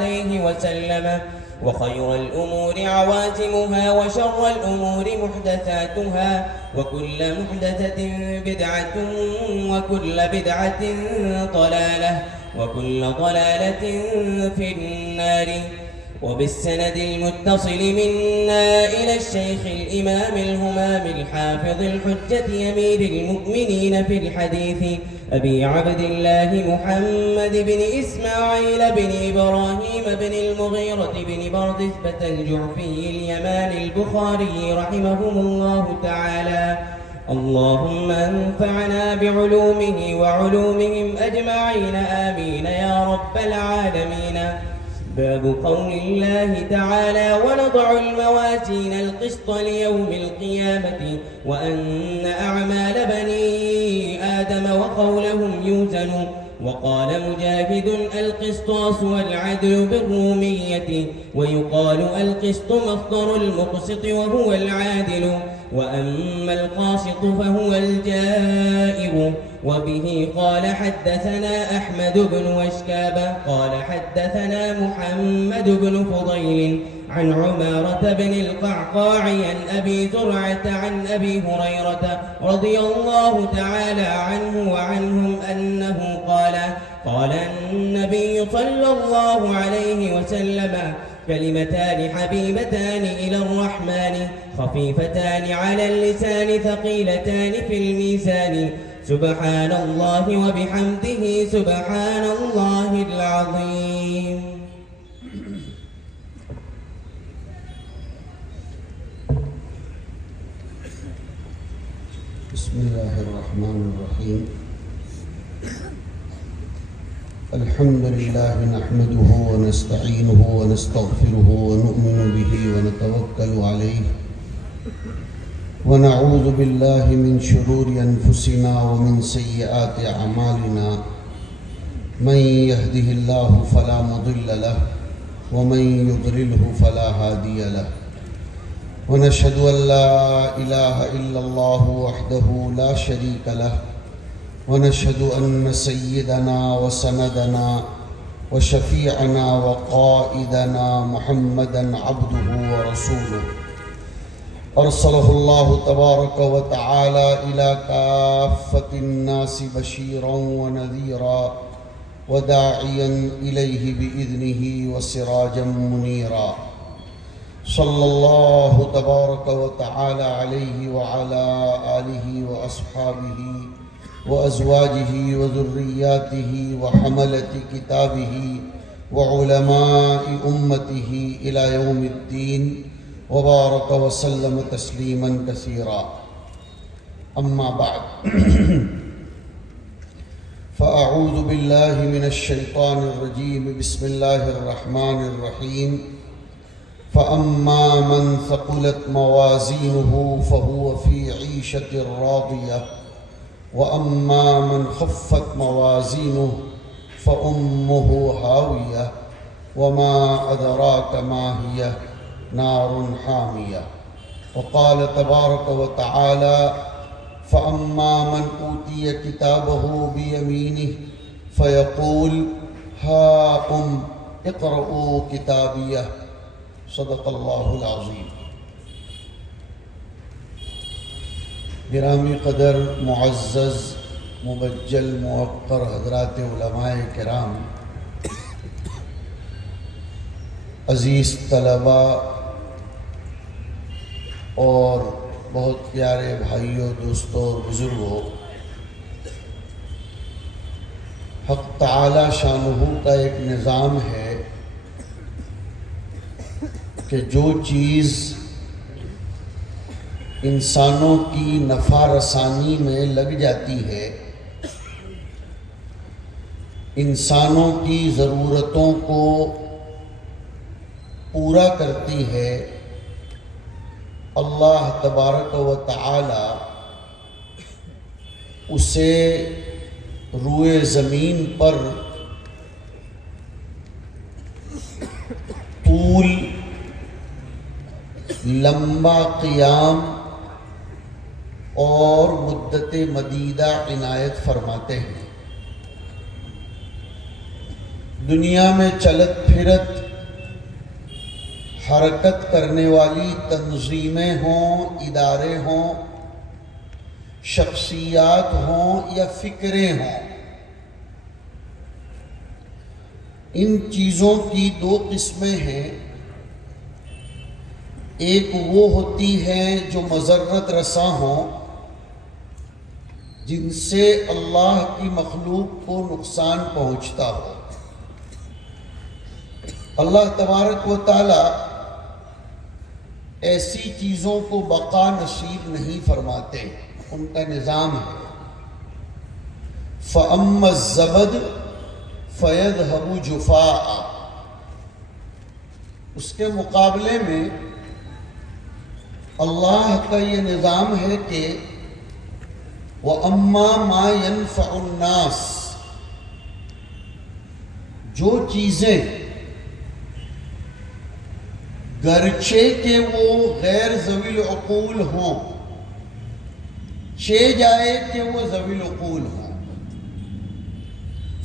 عليه وسلم. وخير الأمور عواتمها وشر الأمور محدثاتها وكل محدثة بدعة وكل بدعة ضلالة وكل ضلالة في النار. وبالسند المتصل منا إلى الشيخ الإمام الهمام الحافظ الحجة أمير المؤمنين في الحديث أبي عبد الله محمد بن إسماعيل بن إبراهيم بن المغيرة بن بردسبة الجعفي اليماني البخاري رحمهم الله تعالى. اللهم انفعنا بعلومه وعلومهم أجمعين آمين يا رب العالمين. باب قول الله تعالى: ونضع الموازين القسط ليوم القيامة وأن أعمال بني آدم وقولهم يوزن. وقال مجاهد: القسطاس والعدل بالرومية، ويقال القسط مصدر المقسط وهو العادل، وأما القاسط فهو الجائر. وبه قال حدثنا أحمد بن وشكاب قال حدثنا محمد بن فضيل عن عمارة بن القعقاع عن أبي زرعة عن أبي هريرة رضي الله تعالى عنه وعنهم أنه قال النبي صلى الله عليه وسلم: كلمتان حبيبتان إلى الرحمن خفيفتان على اللسان ثقيلتان في الميزان، سبحان الله وبحمده سبحان الله العظيم. بسم الله الرحمن الرحيم. الحمد لله نحمده ونستعينه ونستغفره ونؤمن به ونتوكل عليه ونعوذ بالله من شرور أنفسنا ومن سيئات أعمالنا. من يهده الله فلا مضل له ومن يضلله فلا هادي له. ونشهد أن لا إله إلا الله وحده لا شريك له. ونشهد أن سيدنا وسندنا وشفيعنا وقائدنا محمدا عبده ورسوله أرسله الله تبارك وتعالى إلى كافة الناس بشيرا ونذيرا وداعيا إليه بإذنه وسراجا منيرا. صلى الله تبارك وتعالى عليه وعلى آله وأصحابه وأزواجه وذرياته وحملة كتابه وعلماء أمته إلى يوم الدين، وبارك وسلم تسليما كثيرا. أما بعد فأعوذ بالله من الشيطان الرجيم. بسم الله الرحمن الرحيم. فأما من ثقلت موازينه فهو في عيشة راضية وأما من خفت موازينه فأمه هاوية وما أدراك ما هي نار حامية. وقال تبارك وتعالى: فأما من أوتي كتابه بيمينه فيقول هاؤم اقرءوا كتابيه. صدق اللہ العظیم. گرامی قدر، معزز، مبجل، موقر حضرات علماء کرام، عزیز طلباء اور بہت پیارے بھائیوں، دوستوں اور بزرگوں، حق تعالی شانہ کا ایک نظام ہے کہ جو چیز انسانوں کی نفع رسانی میں لگ جاتی ہے، انسانوں کی ضرورتوں کو پورا کرتی ہے، اللہ تبارک و تعالی اسے روئے زمین پر طول، لمبا قیام اور مدت مدیدہ عنایت فرماتے ہیں۔ دنیا میں چلت پھرت حرکت کرنے والی تنظیمیں ہوں، ادارے ہوں، شخصیات ہوں یا فکریں ہوں، ان چیزوں کی دو قسمیں ہیں۔ ایک وہ ہوتی ہیں جو مضرت رساں ہوں، جن سے اللہ کی مخلوق کو نقصان پہنچتا ہو۔ اللہ تبارک و تعالی ایسی چیزوں کو بقا نصیب نہیں فرماتے، ان کا نظام ہے۔ فَأَمَّا الزَّبَدُ فَيَذْهَبُ جُفَاءً، اس کے مقابلے میں اللہ کا یہ نظام ہے کہ وَأَمَّا مَا يَنْفَعُ النَّاسِ، جو چیزیں گرچہ کہ وہ غیر ذوی العقول ہوں، چہ جائے کہ وہ ذوی العقول ہوں،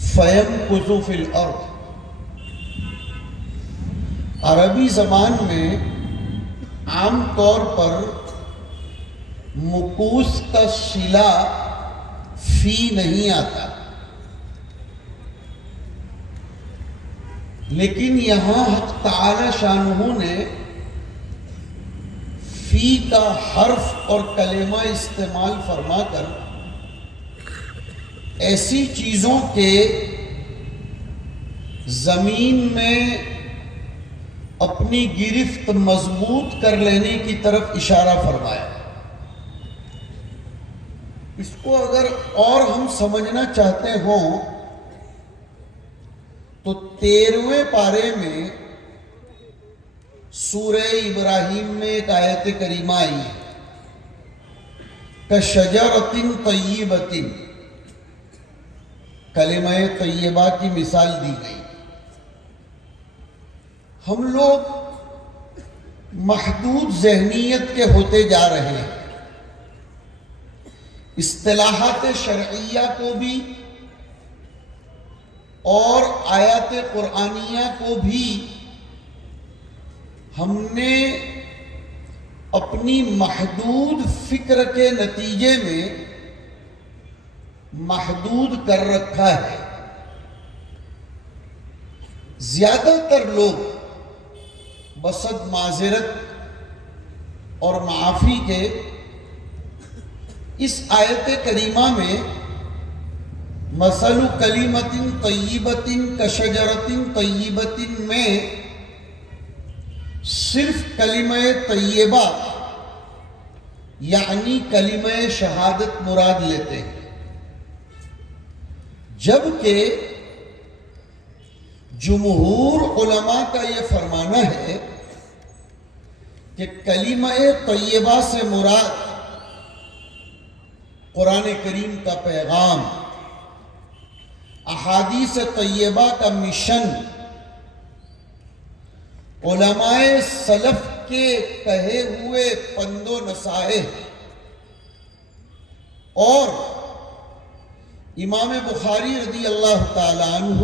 فَيَمْكُثُ فِي الْأَرْضِ، عربی زبان میں عام طور پر مکوث کا صلہ فی نہیں آتا، لیکن یہاں حق تعالی شانہ نے فی کا حرف اور کلمہ استعمال فرما کر ایسی چیزوں کے زمین میں اپنی گرفت مضبوط کر لینے کی طرف اشارہ فرمایا۔ اس کو اگر اور ہم سمجھنا چاہتے ہوں تو 13ویں پارے میں سورہ ابراہیم میں ایک آیت کریمہ آئی ہے، کَشَجَرَةٍ طَیِّبَةٍ، کلمہ طیبہ کی مثال دی گئی۔ ہم لوگ محدود ذہنیت کے ہوتے جا رہے ہیں، اصطلاحات شرعیہ کو بھی اور آیات قرآنیہ کو بھی ہم نے اپنی محدود فکر کے نتیجے میں محدود کر رکھا ہے۔ زیادہ تر لوگ بصد معذرت اور معافی کے اس آیت کریمہ میں مثل کلمۃ طیبۃ کشجرۃ طیبۃ میں صرف کلمہ طیبہ یعنی کلمہ شہادت مراد لیتے ہیں، جبکہ جمہور علماء کا یہ فرمانا ہے کہ کلمہ طیبہ سے مراد قرآن کریم کا پیغام، احادیث طیبہ کا مشن، علماء سلف کے کہے ہوئے پند و نصائح، اور امام بخاری رضی اللہ تعالی عنہ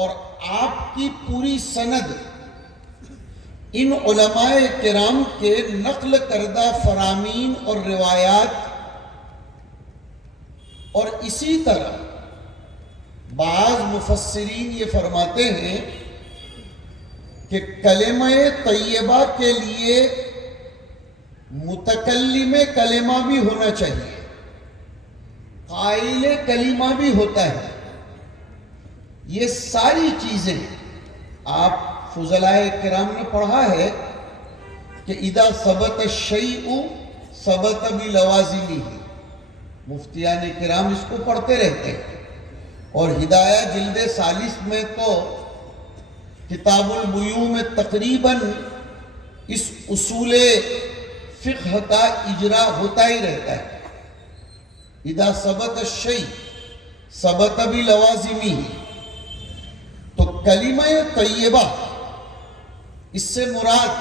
اور آپ کی پوری سند ان علماء کرام کے نقل کردہ فرامین اور روایات، اور اسی طرح بعض مفسرین یہ فرماتے ہیں کہ کلمہ طیبہ کے لیے متکلم کلمہ بھی ہونا چاہیے، قائل کلمہ بھی ہوتا ہے۔ یہ ساری چیزیں آپ فضلائے کرام نے پڑھا ہے کہ اذا ثبت الشیء ثبت بلوازمہ، مفتیان کرام اس کو پڑھتے رہتے ہیں، اور ہدایہ جلد 40 میں تو کتاب البیوع میں تقریباً اس اصول فقہ کا اجرا ہوتا ہی رہتا ہے۔ اذا ثبت الشیء ثبت بلوازمہ، تو کلمہ طیبہ اس سے مراد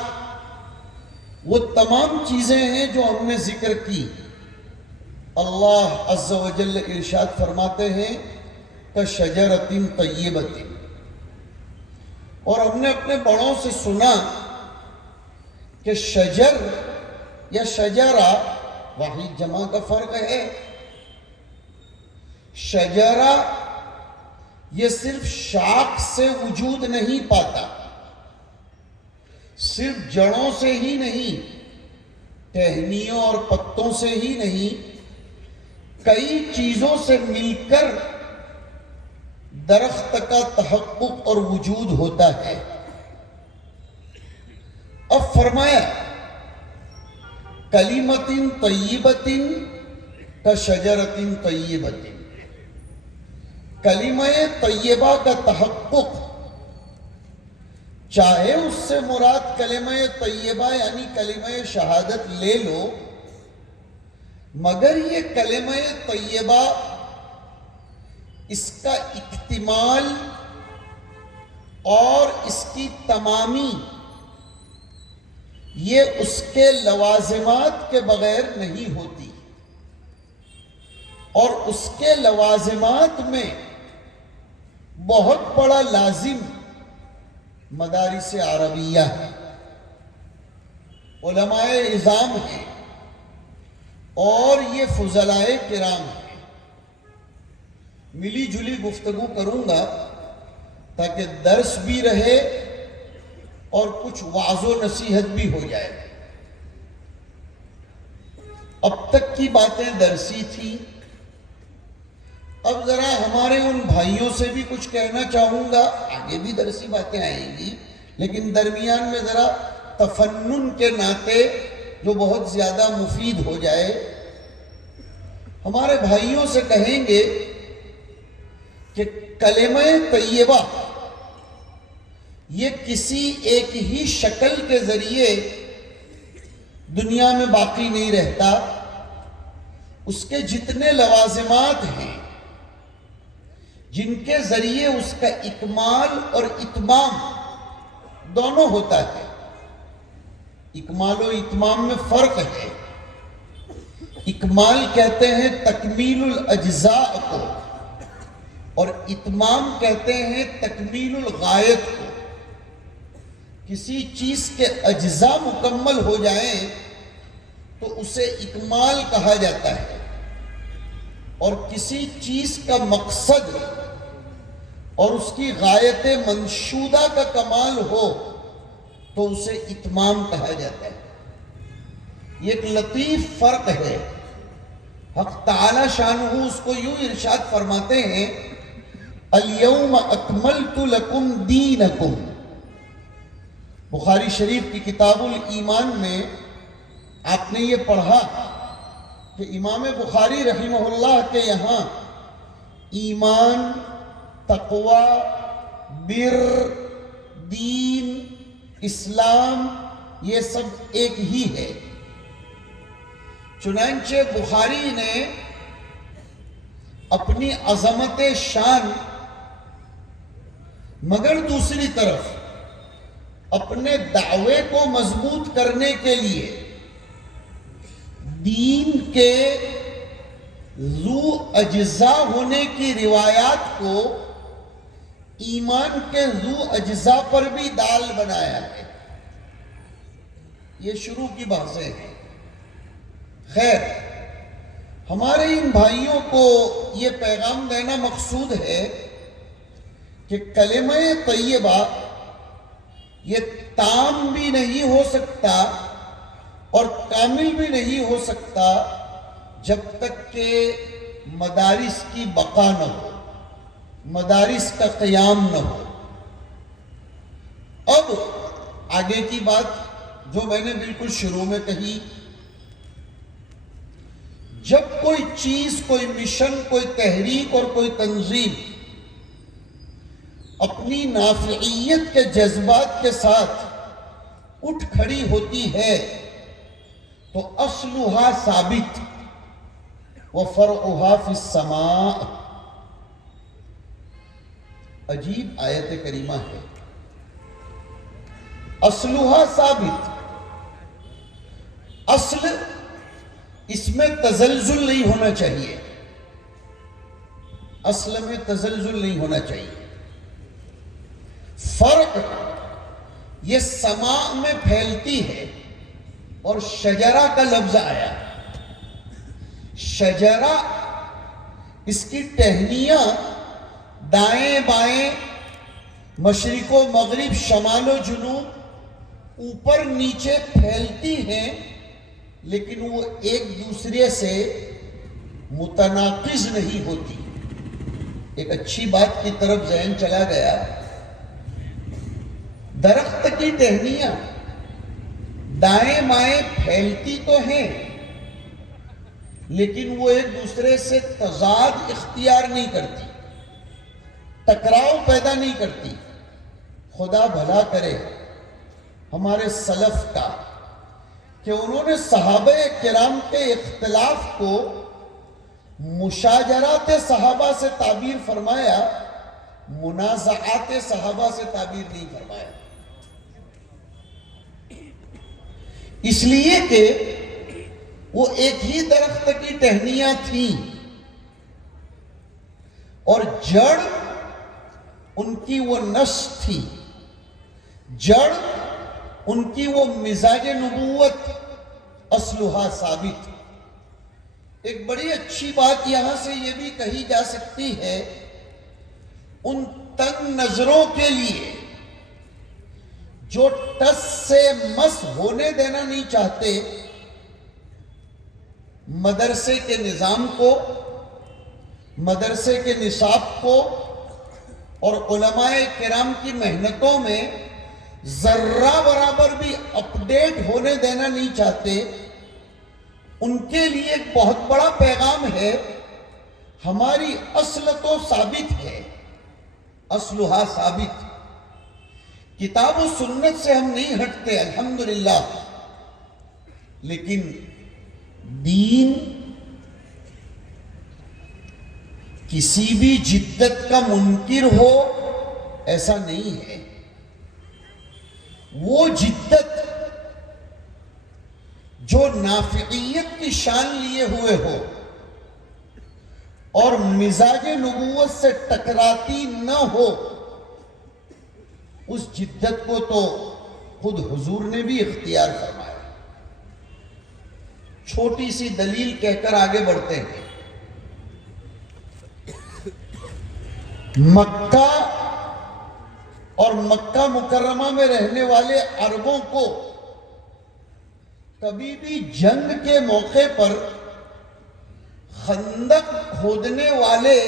وہ تمام چیزیں ہیں جو ہم نے ذکر کی۔ اللہ عز و جل ارشاد فرماتے ہیں کشجرۃ طیبۃ. اور ہم نے اپنے بڑوں سے سنا کہ شجر یا شجرہ واحد جمع کا فرق ہے. شجرہ یہ صرف شاخ سے وجود نہیں پاتا، صرف جڑوں سے ہی نہیں، ٹہنیوں اور پتوں سے ہی نہیں، کئی چیزوں سے مل کر درخت کا تحقق اور وجود ہوتا ہے. اب فرمایا کلمۃ طیبۃ کشجرۃ طیبۃ. کلمہ طیبہ کا تحقق، چاہے اس سے مراد کلمہ طیبہ یعنی کلمہ شہادت لے لو، مگر یہ کلمہ طیبہ اس کا اکتمال اور اس کی تمامی یہ اس کے لوازمات کے بغیر نہیں ہوتی، اور اس کے لوازمات میں بہت بڑا لازم مدارس عربیہ ہے، علماء اعظام ہیں، اور یہ فضلاء کرام ہیں. ملی جلی گفتگو کروں گا تاکہ درس بھی رہے اور کچھ وعظ و نصیحت بھی ہو جائے. اب تک کی باتیں درسی تھی، اب ذرا ہمارے ان بھائیوں سے بھی کچھ کہنا چاہوں گا. آگے بھی درسی باتیں آئیں گی، لیکن درمیان میں ذرا تفنن کے ناطے جو بہت زیادہ مفید ہو جائے. ہمارے بھائیوں سے کہیں گے کہ کلمہ طیبہ یہ کسی ایک ہی شکل کے ذریعے دنیا میں باقی نہیں رہتا. اس کے جتنے لوازمات ہیں جن کے ذریعے اس کا اکمال اور اتمام دونوں ہوتا ہے. اکمال و اتمام میں فرق ہے. اکمال کہتے ہیں تکمیل الاجزاء کو، اور اتمام کہتے ہیں تکمیل الغایت کو. کسی چیز کے اجزاء مکمل ہو جائیں تو اسے اکمال کہا جاتا ہے، اور کسی چیز کا مقصد اور اس کی غایت منشودہ کا کمال ہو تو اسے اتمام کہا جاتا ہے. یہ ایک لطیف فرق ہے. حق تعالی شانہ اس کو یوں ارشاد فرماتے ہیں الیوم اکملت لکم دینکم. بخاری شریف کی کتاب الایمان میں آپ نے یہ پڑھا کہ امام بخاری رحمہ اللہ کے یہاں ایمان، تقوی، بر، دین، اسلام یہ سب ایک ہی ہے. چنانچہ بخاری نے اپنی عظمت شان مگر دوسری طرف اپنے دعوے کو مضبوط کرنے کے لیے دین کے ذو اجزاء ہونے کی روایات کو ایمان کے ذو اجزاء پر بھی دال بنایا ہے. یہ شروع کی بحثیں ہیں. خیر، ہمارے ان بھائیوں کو یہ پیغام دینا مقصود ہے کہ کلمہ طیبہ یہ تام بھی نہیں ہو سکتا اور کامل بھی نہیں ہو سکتا جب تک کہ مدارس کی بقا نہ ہو، مدارس کا قیام نہ ہو. اب آگے کی بات جو میں نے بالکل شروع میں کہی، جب کوئی چیز، کوئی مشن، کوئی تحریک اور کوئی تنظیم اپنی نافعیت کے جذبات کے ساتھ اٹھ کھڑی ہوتی ہے تو اصلها ثابت وفرعها فی السماء. عجیب آیت کریمہ ہے. اصلها ثابت، اصل اس میں تزلزل نہیں ہونا چاہیے. اصل میں تزلزل نہیں ہونا چاہیے. فرق یہ سماع میں پھیلتی ہے اور شجرہ کا لفظ آیا. شجرہ اس کی ٹہنیاں دائیں بائیں مشرق و مغرب شمال و جنوب اوپر نیچے پھیلتی ہیں لیکن وہ ایک دوسرے سے متناقض نہیں ہوتی. ایک اچھی بات کی طرف ذہن چلا گیا. درخت کی ٹہنیاں دائیں بائیں پھیلتی تو ہیں لیکن وہ ایک دوسرے سے تضاد اختیار نہیں کرتی, ٹکراؤ پیدا نہیں کرتی. خدا بھلا کرے ہمارے سلف کا کہ انہوں نے صحابہ کرام کے اختلاف کو مشاجرات صحابہ سے تعبیر فرمایا, منازعات صحابہ سے تعبیر نہیں فرمایا. اس لیے کہ وہ ایک ہی درخت کی ٹہنیاں تھیں اور جڑ ان کی وہ نسل تھی, جڑ ان کی وہ مزاج نبوت, اصلها ثابت. ایک بڑی اچھی بات یہاں سے یہ بھی کہی جا سکتی ہے ان تنگ نظروں کے لیے جو ٹس سے مس ہونے دینا نہیں چاہتے مدرسے کے نظام کو, مدرسے کے نصاب کو اور علماء کرام کی محنتوں میں ذرہ برابر بھی اپ ڈیٹ ہونے دینا نہیں چاہتے. ان کے لیے ایک بہت بڑا پیغام ہے, ہماری اصل تو ثابت ہے, اصلها ثابت. کتاب و سنت سے ہم نہیں ہٹتے الحمدللہ, لیکن دین کسی بھی جدت کا منکر ہو ایسا نہیں ہے. وہ جدت جو نافعیت کی شان لیے ہوئے ہو اور مزاج نبوت سے ٹکراتی نہ ہو, اس جدت کو تو خود حضور نے بھی اختیار فرمایا. چھوٹی سی دلیل کہہ کر آگے بڑھتے ہیں. مکہ اور مکہ مکرمہ میں رہنے والے عربوں کو کبھی بھی جنگ کے موقع پر خندق کھودنے والے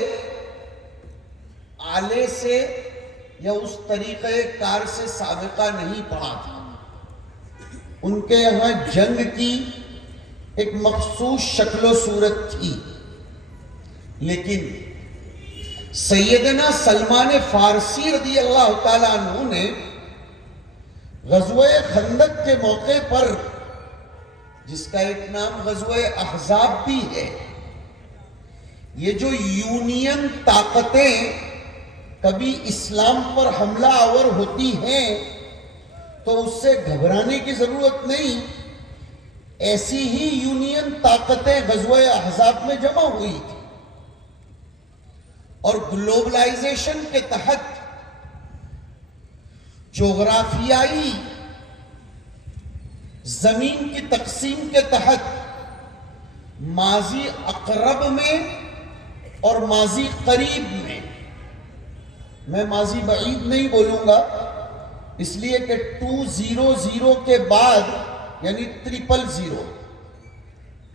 آلے سے یا اس طریقہ کار سے سابقہ نہیں پڑا تھا. ان کے یہاں جنگ کی ایک مخصوص شکل و صورت تھی, لیکن سیدنا سلمان فارسی رضی اللہ تعالیٰ عنہ نے غزوہ خندق کے موقع پر, جس کا ایک نام غزوہ احزاب بھی ہے, یہ جو یونین طاقتیں کبھی اسلام پر حملہ آور ہوتی ہیں تو اس سے گھبرانے کی ضرورت نہیں, ایسی ہی یونین طاقتیں غزوہ احزاب میں جمع ہوئی تھی. اور گلوبلائزیشن کے تحت, جغرافیائی زمین کی تقسیم کے تحت, ماضی اقرب میں اور ماضی قریب میں, میں ماضی بعید نہیں بولوں گا اس لیے کہ 200 کے بعد یعنی 000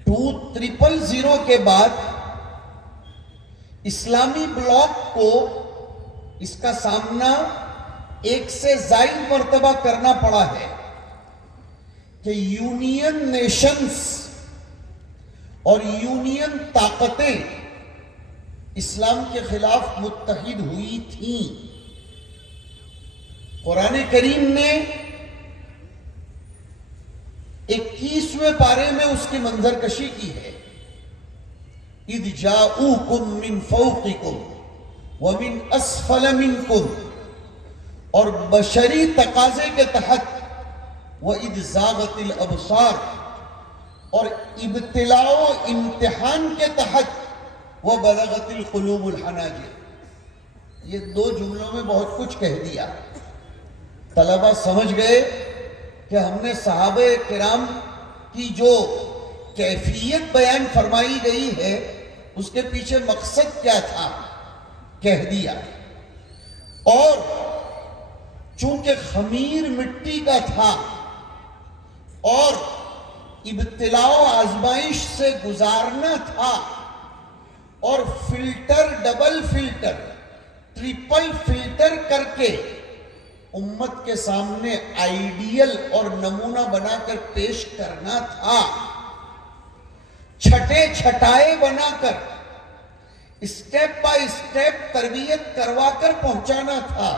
200 کے بعد اسلامی بلاک کو اس کا سامنا ایک سے زائد مرتبہ کرنا پڑا ہے کہ یونین نیشنز اور یونین طاقتیں اسلام کے خلاف متحد ہوئی تھیں. قرآن کریم نے 21ویں پارے میں اس کی منظر کشی کی ہے. اذ جاؤکم من فوقکم ومن اسفل منکم, اور بشری تقاضے کے تحت وَإِذْ زَاغَتِ الْأَبْصَارِ, اور ابتلاء و امتحان کے تحت وَبَلَغَتِ الْقُلُوبُ الْحَنَاجِرَ. یہ 2 جملوں میں بہت کچھ کہہ دیا. طلبہ سمجھ گئے کہ ہم نے صحابہ کرام کی جو کیفیت بیان فرمائی گئی ہے اس کے پیچھے مقصد کیا تھا کہہ دیا. اور چونکہ خمیر مٹی کا تھا اور ابتلاء و آزمائش سے گزارنا تھا اور filter, double filter, triple filter کر کے امت کے سامنے آئیڈیل اور نمونہ بنا کر پیش کرنا تھا، چھٹے چھٹائے بنا کر اسٹیپ بائی اسٹیپ تربیت کروا کر پہنچانا تھا.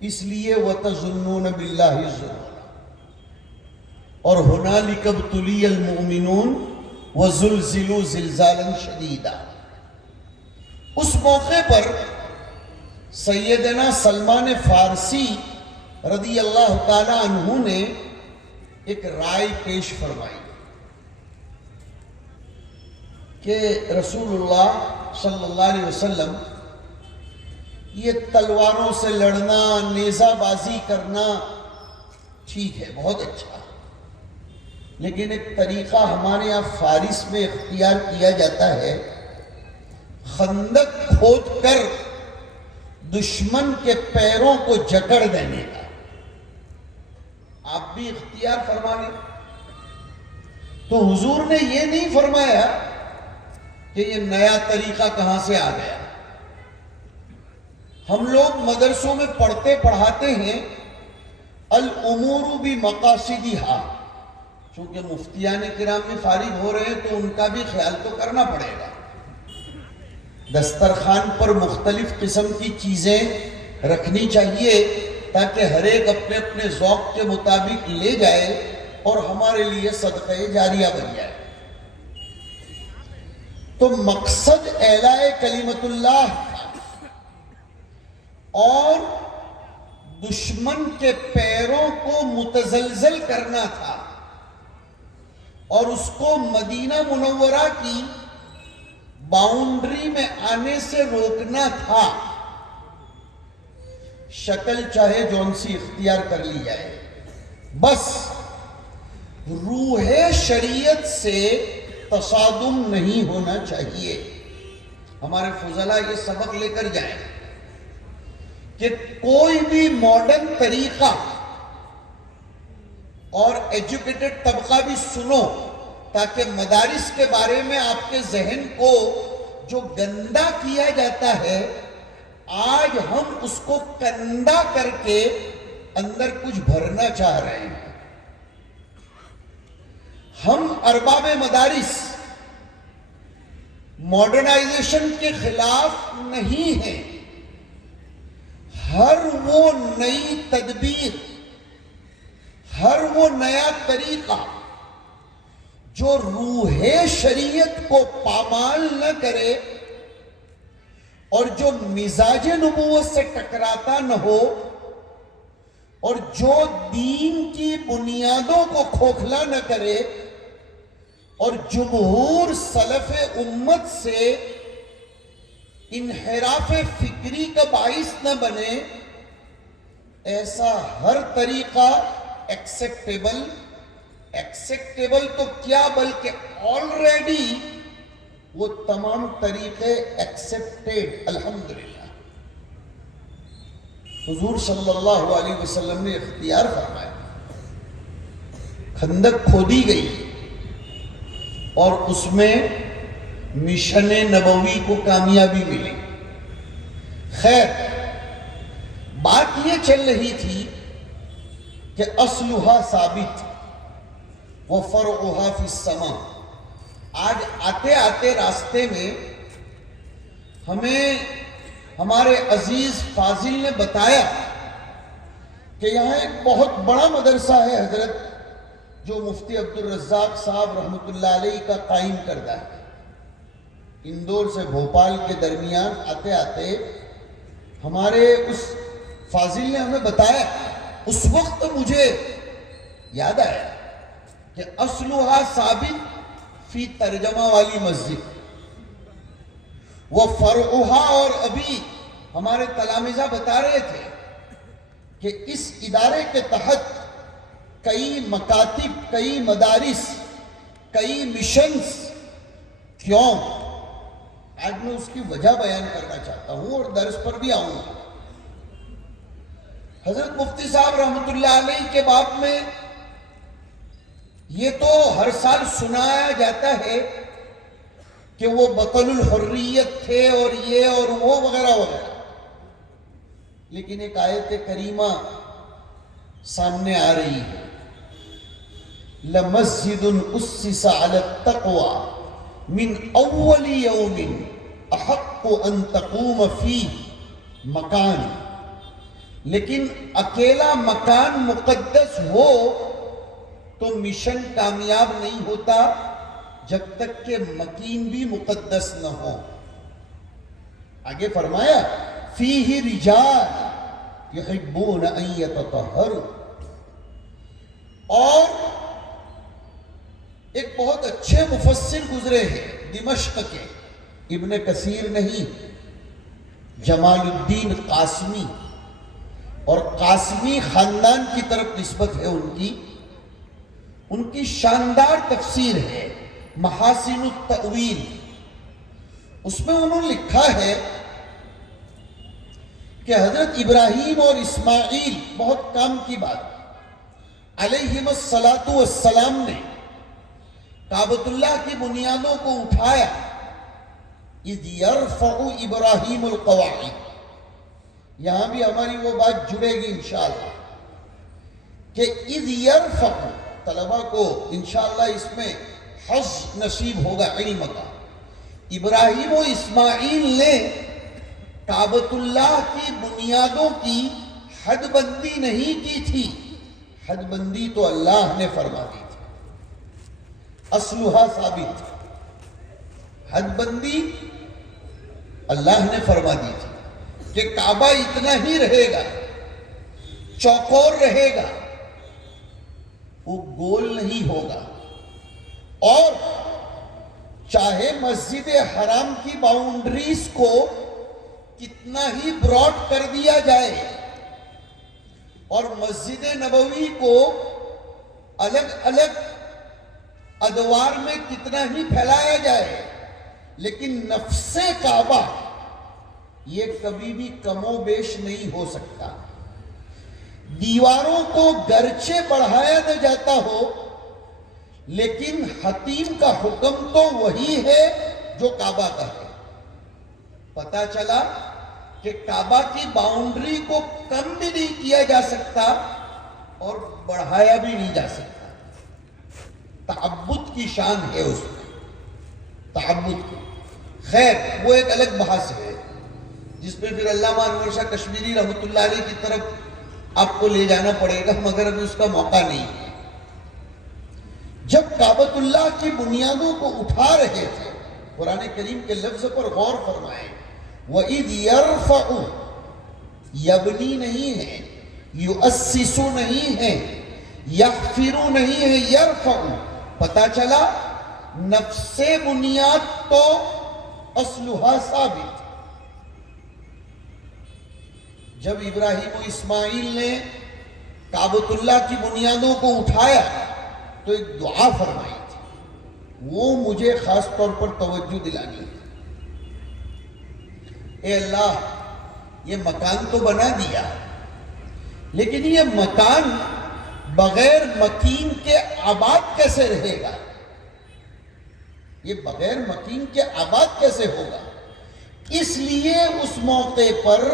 اس لیے وَتَظُنُّونَ بِاللَّهِ الظُّنُونَ. اور هُنَالِكَ ابْتُلِيَ الْمُؤْمِنُونَ وَزُلْزِلُوا زِلْزَالًا شَدِيدًا. اس موقع پر سیدنا سلمان فارسی رضی اللہ تعالی عنہ نے ایک رائے پیش فرمائی کہ رسول اللہ صلی اللہ علیہ وسلم یہ تلواروں سے لڑنا، نیزہ بازی کرنا ٹھیک ہے، بہت اچھا، لیکن ایک طریقہ ہمارے یہاں فارس میں اختیار کیا جاتا ہے، خندق کھود کر دشمن کے پیروں کو جکڑ دینے کا. آپ بھی اختیار فرما لیں. تو حضور نے یہ نہیں فرمایا کہ یہ نیا طریقہ کہاں سے آ گیا. ہم لوگ مدرسوں میں پڑھتے پڑھاتے ہیں الامور بمقاصدہا. چونکہ مفتیان کرام میں فارغ ہو رہے ہیں تو ان کا بھی خیال تو کرنا پڑے گا. دسترخوان پر مختلف قسم کی چیزیں رکھنی چاہیے تاکہ ہر ایک اپنے اپنے ذوق کے مطابق لے جائے اور ہمارے لیے صدقہ جاریہ بن جائے. تو مقصد اعلاء کلمت اللہ تھا اور دشمن کے پیروں کو متزلزل کرنا تھا اور اس کو مدینہ منورہ کی باؤنڈری میں آنے سے روکنا تھا. شکل چاہے جون سی اختیار کر لی جائے، بس روح شریعت سے تصادم نہیں ہونا چاہیے. ہمارے فضلاء یہ سبق لے کر جائیں کہ کوئی بھی ماڈرن طریقہ، اور ایجوکیٹڈ طبقہ بھی سنو تاکہ مدارس کے بارے میں آپ کے ذہن کو جو گندا کیا جاتا ہے آج ہم اس کو کندا کر کے اندر کچھ بھرنا چاہ رہے ہیں. ہم ارباب مدارس ماڈرنائزیشن کے خلاف نہیں ہیں. ہر وہ نئی تدبیر، ہر وہ نیا طریقہ جو روح شریعت کو پامال نہ کرے اور جو مزاج نبوت سے ٹکراتا نہ ہو اور جو دین کی بنیادوں کو کھوکھلا نہ کرے اور جمہور سلف امت سے انحراف فکری کا باعث نہ بنے، ایسا ہر طریقہ ایکسیپٹیبل تو کیا بلکہ آلریڈی وہ تمام طریقے ایکسیپٹیڈ الحمدللہ. حضور صلی اللہ علیہ وسلم نے اختیار فرمایا، خندق کھودی گئی اور اس میں مشن نبوی کو کامیابی ملی. خیر، بات یہ چل رہی تھی کہ اصلها ثابت وفرعها فی السماء. آج آتے آتے راستے میں ہمیں ہمارے عزیز فاضل نے بتایا کہ یہاں ایک بہت بڑا مدرسہ ہے حضرت، جو مفتی عبدالرزاق صاحب رحمۃ اللہ علیہ کا قائم کردہ ہے. اندور سے بھوپال کے درمیان آتے آتے ہمارے اس فاضل نے ہمیں بتایا. اس وقت مجھے یاد آیا کہ اصلها ثابت فی ترجمہ والی مسجد. وفرعها، اور ابھی ہمارے تلامذہ بتا رہے تھے کہ اس ادارے کے تحت کئی مکاتب، کئی مدارس، کئی مشنز. کیوں؟ آج میں اس کی وجہ بیان کرنا چاہتا ہوں اور درس پر بھی آؤں گا. حضرت مفتی صاحب رحمت اللہ علیہ کے باب میں یہ تو ہر سال سنایا جاتا ہے کہ وہ بطل الحریت تھے اور یہ اور وہ وغیرہ وغیرہ، لیکن ایک آیت کریمہ سامنے آ رہی ہے، لَمَسْجِدٌ أُسِّسَ عَلَى التَّقْوَى مِنْ أَوَّلِ يَوْمٍ أَحَقُّ أَن تَقُومَ فِيهِ مکان. لیکن اکیلا مکان مقدس ہو تو مشن کامیاب نہیں ہوتا جب تک کہ مکین بھی مقدس نہ ہو. آگے فرمایا فیہ رجال یحبون ان یتطہروا. اور ایک بہت اچھے مفسر گزرے ہیں دمشق کے، ابن کثیر نہیں، جمال الدین قاسمی، اور قاسمی خاندان کی طرف نسبت ہے ان کی شاندار تفسیر ہے محاسن التأویل. اس میں انہوں نے لکھا ہے کہ حضرت ابراہیم اور اسماعیل، بہت کام کی بات، علیہم السلام نے کعبۃ اللہ کی بنیادوں کو اٹھایا. اذ یرفع ابراہیم القواعد. یہاں بھی ہماری وہ بات جڑے گی انشاءاللہ کہ اذ یرفع، طلبہ کو انشاءاللہ اس میں حظ نصیب ہوگا علم کا. ابراہیم و اسماعیل نے کعبۃ اللہ کی بنیادوں کی حد بندی نہیں کی تھی، حد بندی تو اللہ نے فرما دی تھی، اصلها ثابت. حد بندی اللہ نے فرما دی تھی کہ کعبہ اتنا ہی رہے گا، چوکور رہے گا، وہ گول نہیں ہوگا. اور چاہے مسجد حرام کی باؤنڈریز کو کتنا ہی براڈ کر دیا جائے اور مسجد نبوی کو الگ الگ ادوار میں کتنا ہی پھیلایا جائے، لیکن نفس کعبہ یہ کبھی بھی کم و بیش نہیں ہو سکتا. دیواروں کو گرچہ بڑھایا نہ جاتا ہو، لیکن حتیم کا حکم تو وہی ہے جو کعبہ کا ہے. پتہ چلا کہ کعبہ کی باؤنڈری کو کم بھی نہیں کیا جا سکتا اور بڑھایا بھی نہیں جا سکتا. تعبد کی شان ہے اس میں، تعبد کی. خیر وہ ایک الگ بحث ہے جس میں پھر علامہ انور شاہ کشمیری رحمت اللہ علیہ کی طرف آپ کو لے جانا پڑے گا، مگر ابھی اس کا موقع نہیں ہے. جب کعبۃ اللہ کی بنیادوں کو اٹھا رہے تھے، قرآن کریم کے لفظ پر غور فرمائیں، وَإِذْ يَرْفَعُ، یبنی نہیں ہے، یؤسس نہیں ہے، یحفر نہیں ہے، یرفع. پتہ چلا نفس بنیاد تو اصلها ثابت. جب ابراہیم و اسماعیل نے کعبۃ اللہ کی بنیادوں کو اٹھایا تو ایک دعا فرمائی تھی، وہ مجھے خاص طور پر توجہ دلانی ہے. اے اللہ، یہ مکان تو بنا دیا، لیکن یہ مکان بغیر مکین کے آباد کیسے رہے گا؟ یہ بغیر مکین کے آباد کیسے ہوگا؟ اس لیے اس موقع پر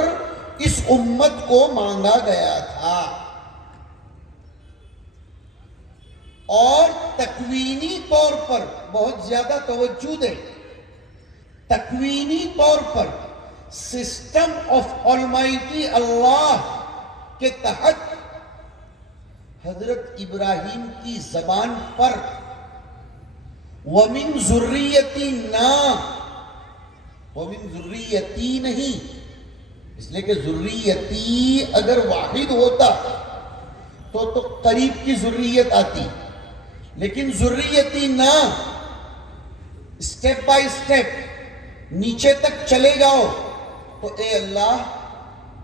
اس امت کو مانگا گیا تھا. اور تکوینی طور پر بہت زیادہ توجہ دیں، تکوینی طور پر سسٹم آف آلمائٹی اللہ کے تحت حضرت ابراہیم کی زبان پر وَمِن ذُرِّيَّتِنَا، وَمِن ذُرِّيَّتِي نہیں، اس لیے کہ ذریتی اگر واحد ہوتا تو قریب کی ذریت آتی، لیکن ذریتی نہ، اسٹیپ بائی اسٹیپ نیچے تک چلے جاؤ تو اے اللہ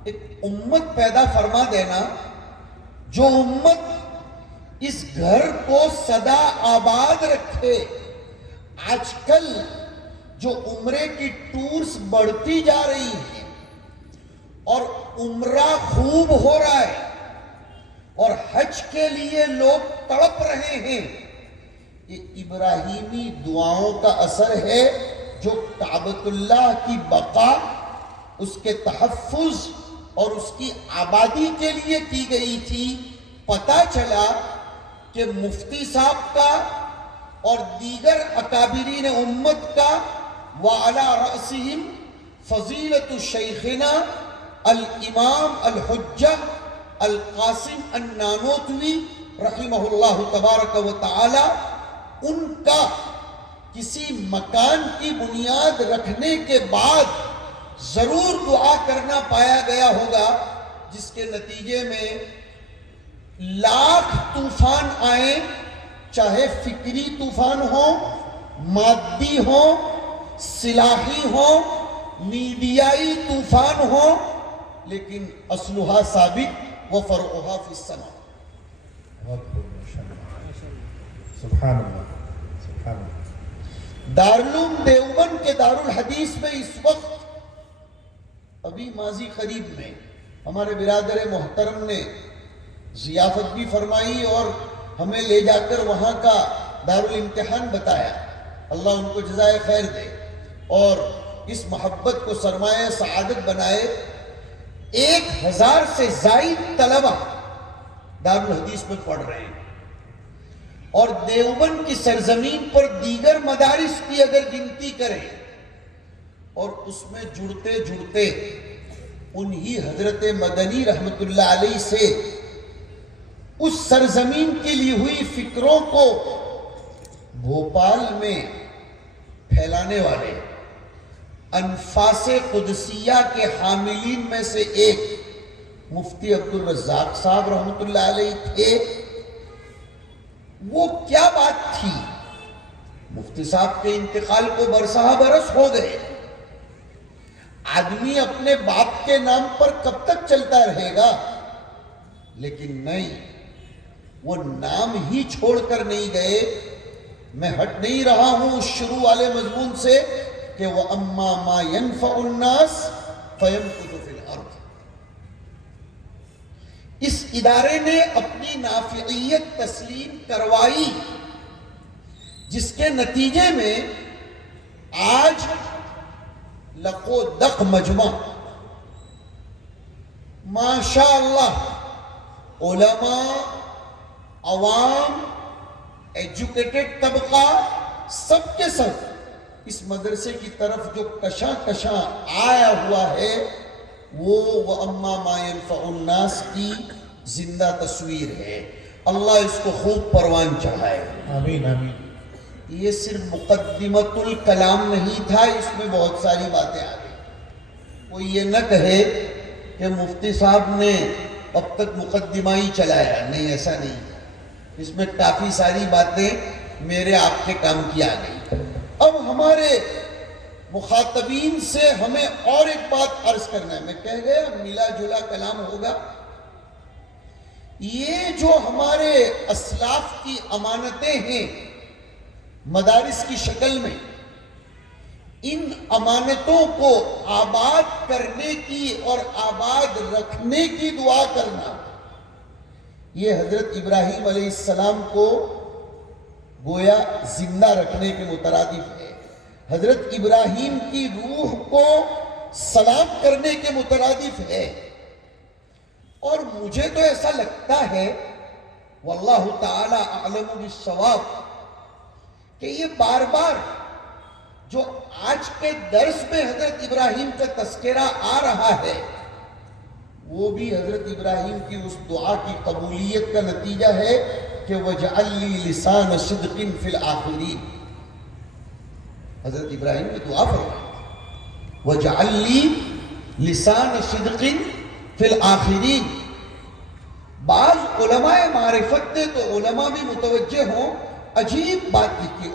ایک امت پیدا فرما دینا جو امت اس گھر کو سدا آباد رکھے۔ آج کل جو عمرے کی ٹورز بڑھتی جا رہی ہیں اور عمرہ خوب ہو رہا ہے اور حج کے لیے لوگ تڑپ رہے ہیں، یہ ابراہیمی دعاؤں کا اثر ہے جو کعبۃ اللہ کی بقا، اس کے تحفظ اور اس کی آبادی کے لیے کی گئی تھی۔ پتہ چلا کہ مفتی صاحب کا اور دیگر اکابرین امت کا وعلی رأسہم فضیلت شیخنا الامام الحجہ القاسم النانوتوی رحمہ اللہ تبارک و تعالی، ان کا کسی مکان کی بنیاد رکھنے کے بعد ضرور دعا کرنا پایا گیا ہوگا، جس کے نتیجے میں لاکھ طوفان آئیں، چاہے فکری طوفان ہو، مادی ہو، سلاحی ہو، میڈیائی طوفان ہو، لیکن اصلها ثابت وفرعها فی السماء۔ سبحان اللہ، سبحان اللہ۔ دارالعلوم دیوبند کے دارالحدیث میں اس وقت ابھی ماضی قریب میں ہمارے برادر محترم نے ضیافت بھی فرمائی اور ہمیں لے جا کر وہاں کا دارالامتحان بتایا، اللہ ان کو جزائے خیر دے اور اس محبت کو سرمایہ سعادت بنائے۔ 1000 سے زائد طلبہ دارالحدیث میں پڑھ رہے ہیں، اور دیوبند کی سرزمین پر دیگر مدارس کی اگر گنتی کریں اور اس میں جڑتے جڑتے انہی حضرت مدنی رحمت اللہ علیہ سے اس سرزمین کے لیے ہوئی فکروں کو بھوپال میں پھیلانے والے انفاس قدسیہ کے حاملین میں سے ایک مفتی عبدالرزاق صاحب رحمت اللہ علیہ تھے۔ وہ کیا بات تھی؟ مفتی صاحب کے انتقال کو برسہ برس ہو گئے، آدمی اپنے باپ کے نام پر کب تک چلتا رہے گا؟ لیکن نہیں، وہ نام ہی چھوڑ کر نہیں گئے۔ میں ہٹ نہیں رہا ہوں اس شروع والے مضمون سے کہ وَأَمَّا مَا يَنْفَعُ النَّاسِ فَيَمْكُثُ فِي الْأَرْضِ۔ اس ادارے نے اپنی نافعیت تسلیم کروائی، جس کے نتیجے میں آج لقو دق مجمع ماشاءاللہ علماء، عوام، ایجوکیٹڈ طبقہ سب کے سب اس مدرسے کی طرف جو کشاں کشاں آیا ہوا ہے، وہ وَأَمَّا مَا يَنْفَعُ النَّاسِ کی زندہ تصویر ہے۔ اللہ اس کو خوب پروان چڑھائے، آمین آمین۔ یہ صرف مقدمت الکلام نہیں تھا، اس میں بہت ساری باتیں آ گئی۔ وہ یہ نہ کہے کہ مفتی صاحب نے اب تک مقدمہ ہی چلایا، نہیں، ایسا نہیں، اس میں کافی ساری باتیں میرے آپ کے کام کی آ گئی۔ اب ہمارے مخاطبین سے ہمیں اور ایک بات عرض کرنا ہے، میں کہہ گیا ملا جلا کلام ہوگا۔ یہ جو ہمارے اسلاف کی امانتیں ہیں مدارس کی شکل میں، ان امانتوں کو آباد کرنے کی اور آباد رکھنے کی دعا کرنا، یہ حضرت ابراہیم علیہ السلام کو گویا زندہ رکھنے کے مترادف ہے، حضرت ابراہیم کی روح کو سلام کرنے کے مترادف ہے۔ اور مجھے تو ایسا لگتا ہے، واللہ تعالی اعلم بالصواب، کہ یہ بار بار جو آج کے درس میں حضرت ابراہیم کا تذکرہ آ رہا ہے، وہ بھی حضرت ابراہیم کی اس دعا کی قبولیت کا نتیجہ ہے کہ وَجْعَلْ لِي لِسَانَ صِدْقٍ فِي الْآخِرِينَ۔ حضرت ابراہیم نے دعا فرمائی وَجْعَلْ لِي لِسَانَ صِدْقٍ فِي الْآخِرِينَ۔ بعض علماء معرفت نے تو علماء بھی متوجہ ہوں، عجیب بات لکھی،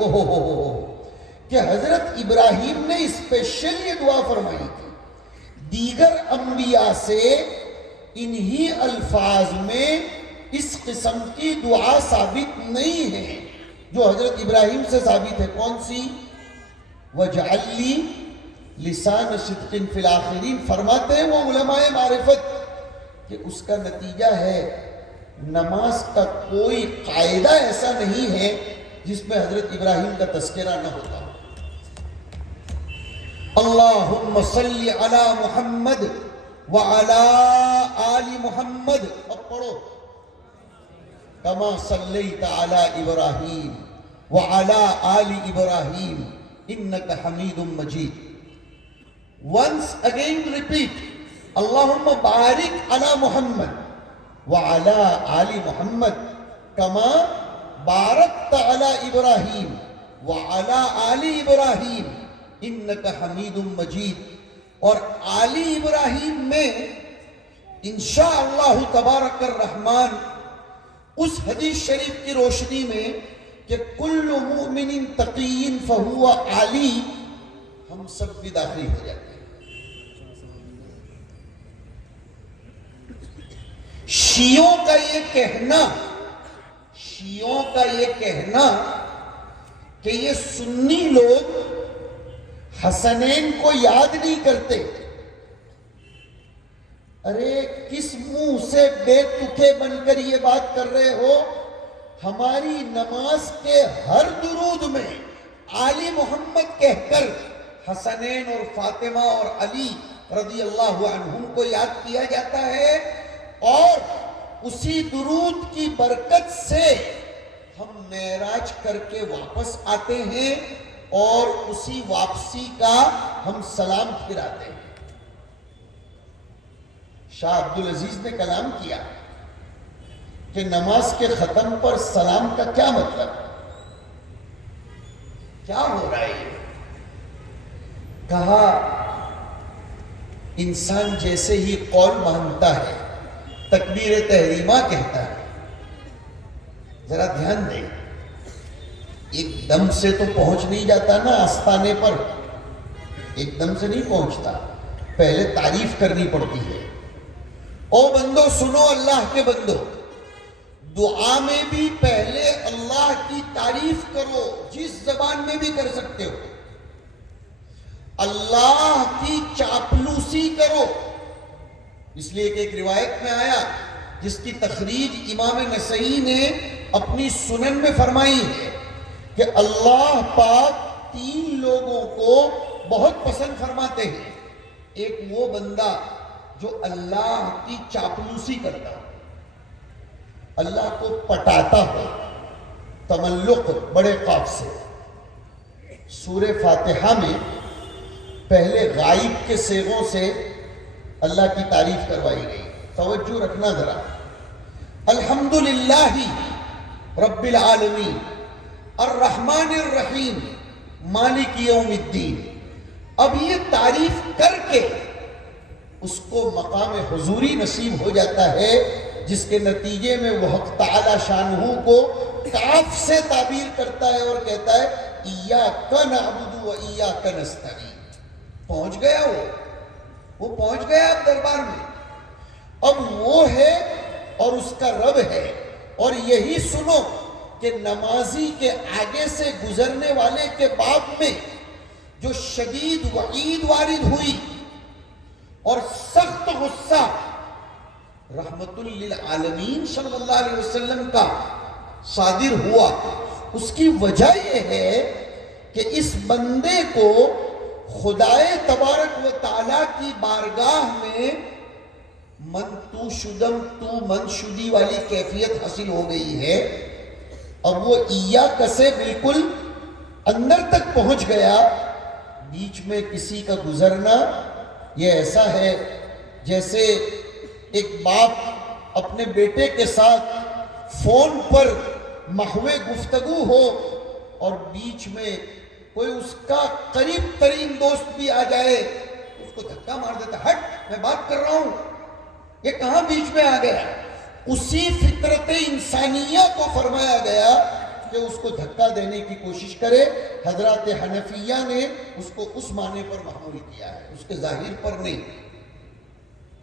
کہ حضرت ابراہیم نے اسپیشل یہ دعا فرمائی تھی. دیگر انبیاء سے انہی الفاظ میں اس قسم کی دعا ثابت نہیں ہے جو حضرت ابراہیم سے ثابت ہے. کون سی؟ وَجْعَلْ لِي لِسَانَ صِدْقٍ فِي الْآخِرِينَ. فرماتے ہیں وہ علماء معرفت کہ اس کا نتیجہ ہے نماز کا کوئی قاعدہ ایسا نہیں ہے جس میں حضرت ابراہیم کا تذکرہ نہ ہوتا. اللہم صلی علی محمد وعلی آل محمد. اب پڑھو کما صلیت علی ابراہیم وعلی آل ابراہیم انک حمید مجید. Once again repeat, اللہم بارک علی محمد وعلی آل محمد کما بارکت علی ابراہیم وعلی آل ابراہیم انک حمید مجید. اور آل ابراہیم میں انشاءاللہ تبارک الرحمن اس حدیث شریف کی روشنی میں کہ کل مؤمن تقی فہو علی، ہم سب بھی داخل ہو جاتے ہیں. شیعوں کا یہ کہنا کہ یہ سنی لوگ حسنین کو یاد نہیں کرتے. ارے کس منہ سے بے تکے بن کر یہ بات کر رہے ہو؟ ہماری نماز کے ہر درود میں آل محمد کہہ کر حسنین اور فاطمہ اور علی رضی اللہ عنہم کو یاد کیا جاتا ہے، اور اسی درود کی برکت سے ہم معراج کر کے واپس آتے ہیں اور اسی واپسی کا ہم سلام پھراتے ہیں. شاہ عبدالعزیز نے کلام کیا کہ نماز کے ختم پر سلام کا کیا مطلب، کیا ہو رہا ہے؟ کہا انسان جیسے ہی قول مانتا ہے، تکبیر تحریمہ کہتا ہے، ذرا دھیان دیں، ایک دم سے تو پہنچ نہیں جاتا نا آستانے پر، ایک دم سے نہیں پہنچتا، پہلے تعریف کرنی پڑتی ہے. او بندو سنو، اللہ کے بندو، دعا میں بھی پہلے اللہ کی تعریف کرو، جس زبان میں بھی کر سکتے ہو. اللہ کی چاپلوسی کرو، اس لیے کہ ایک روایت میں آیا جس کی تخریج امام نسائی نے اپنی سنن میں فرمائی ہے کہ اللہ پاک 3 لوگوں کو بہت پسند فرماتے ہیں. ایک وہ بندہ جو اللہ کی چاپلوسی کرتا ہو، اللہ کو پٹاتا ہو، تملق بڑے قاف سے. سورہ فاتحہ میں پہلے غائب کے صیغوں سے اللہ کی تعریف کروائی گئی. توجہ رکھنا ذرا. الحمدللہ رب العالمین الرحمن الرحیم مالک یوم الدین. اب یہ تعریف کر کے اس کو مقام حضوری نصیب ہو جاتا ہے، جس کے نتیجے میں وہ حق تعالی شانہ کو کاف سے تعبیر کرتا ہے اور کہتا ہے ایاک نعبد و ایاک نستعین. پہنچ گیا وہ پہنچ گیا اب دربار میں. اب وہ ہے اور اس کا رب ہے. اور یہی سنو کہ نمازی کے آگے سے گزرنے والے کے باب میں جو شدید وعید وارد ہوئی اور سخت غصہ رحمت للعالمین صلی اللہ علیہ وسلم کا صادر ہوا، اس کی وجہ یہ ہے کہ اس بندے کو خدائے تبارک و تعالیٰ کی بارگاہ میں من تو شدم تو من شدی والی کیفیت حاصل ہو گئی ہے. اب وہ ایاک سے بالکل اندر تک پہنچ گیا. بیچ میں کسی کا گزرنا یہ ایسا ہے جیسے ایک باپ اپنے بیٹے کے ساتھ فون پر محو گفتگو ہو اور بیچ میں کوئی اس کا قریب ترین دوست بھی آ جائے، اس کو دھکا مار دیتا، ہٹ میں بات کر رہا ہوں، یہ کہاں بیچ میں آ گیا. اسی فطرت انسانیہ کو فرمایا گیا کہ کہ اس کو دھکا دینے کی کوشش کرے. حضرات حنفیہ نے اس کو اس معنی پر محمول کیا ہے, اس کے ظاہر پر نہیں,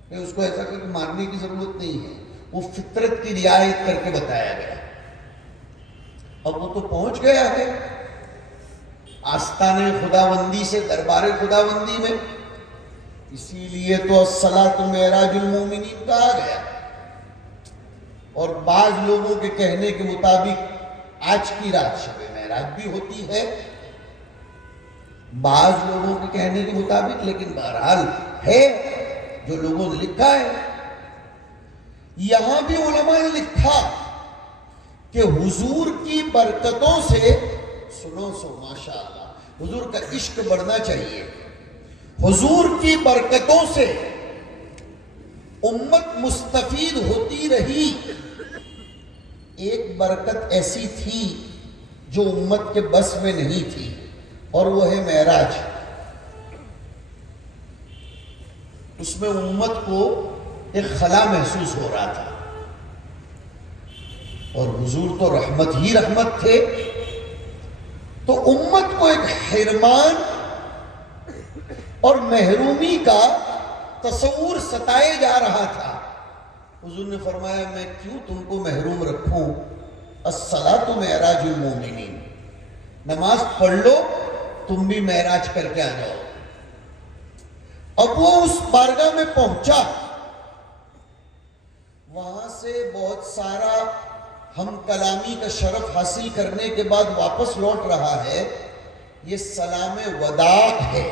کہ اس کو ایسا کہ ماننے کی ضرورت نہیں ہے, وہ فطرت کی رعایت کر کے بتایا گیا. اب وہ تو پہنچ گیا ہے آستانے خداوندی سے دربار خداوندی میں, اسی لیے تو الصلاۃ معراج المومنین کہا گیا. اور بعض لوگوں کے کہنے کے مطابق آج کی رات شب معراج بھی ہوتی ہے, بعض لوگوں کے کہنے کے مطابق, لیکن بہرحال ہے جو لوگوں نے لکھا ہے. یہاں بھی علماء نے لکھا کہ حضور کی برکتوں سے, سنو ماشاءاللہ, حضور کا عشق بڑھنا چاہیے. حضور کی برکتوں سے امت مستفید ہوتی رہی. ایک برکت ایسی تھی جو امت کے بس میں نہیں تھی, اور وہ ہے معراج. اس میں امت کو ایک خلا محسوس ہو رہا تھا, اور حضور تو رحمت ہی رحمت تھے, تو امت کو ایک حرمان اور محرومی کا تصور ستائے جا رہا تھا. حضور نے فرمایا میں کیوں تم کو محروم رکھوں, الصلاۃ معراج المومنین, نماز پڑھ لو تم بھی معراج کر کے آ جاؤ. اب وہ اس بارگاہ میں پہنچا, وہاں سے بہت سارا ہم کلامی کا شرف حاصل کرنے کے بعد واپس لوٹ رہا ہے. یہ سلام وداع ہے.